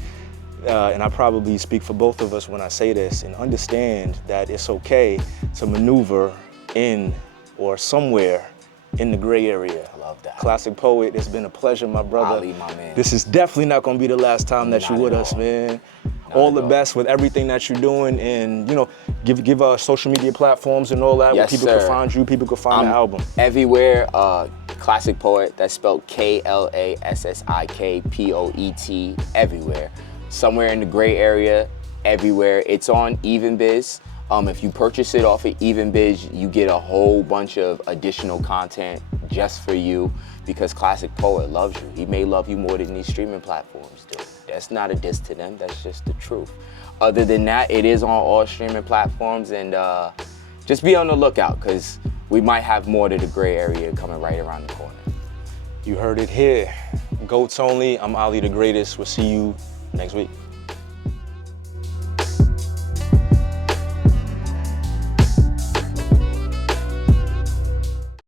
and I probably speak for both of us when I say this, and understand that it's okay to maneuver in or somewhere in the gray area. I love that. Klassik Poet, it's been a pleasure, my brother. Ali, my man. This is definitely not gonna be the last time that you're Not with at us, all. man. Not All at the all. best with everything that you're doing, and give our social media platforms and all that, where Yes, people sir. can find you, people can find the album. Everywhere, Klassik Poet, that's spelled KLASSIKPOET, everywhere. Somewhere in the gray area, everywhere. It's on EvenBiz. If you purchase it off of EvenBiz, you get a whole bunch of additional content just for you, because Klassik Poet loves you. He may love you more than these streaming platforms do. That's not a diss to them, that's just the truth. Other than that, it is on all streaming platforms, and just be on the lookout, because we might have more to the gray area coming right around the corner. You heard it here. Goats only. I'm Ali the Greatest. We'll see you next week.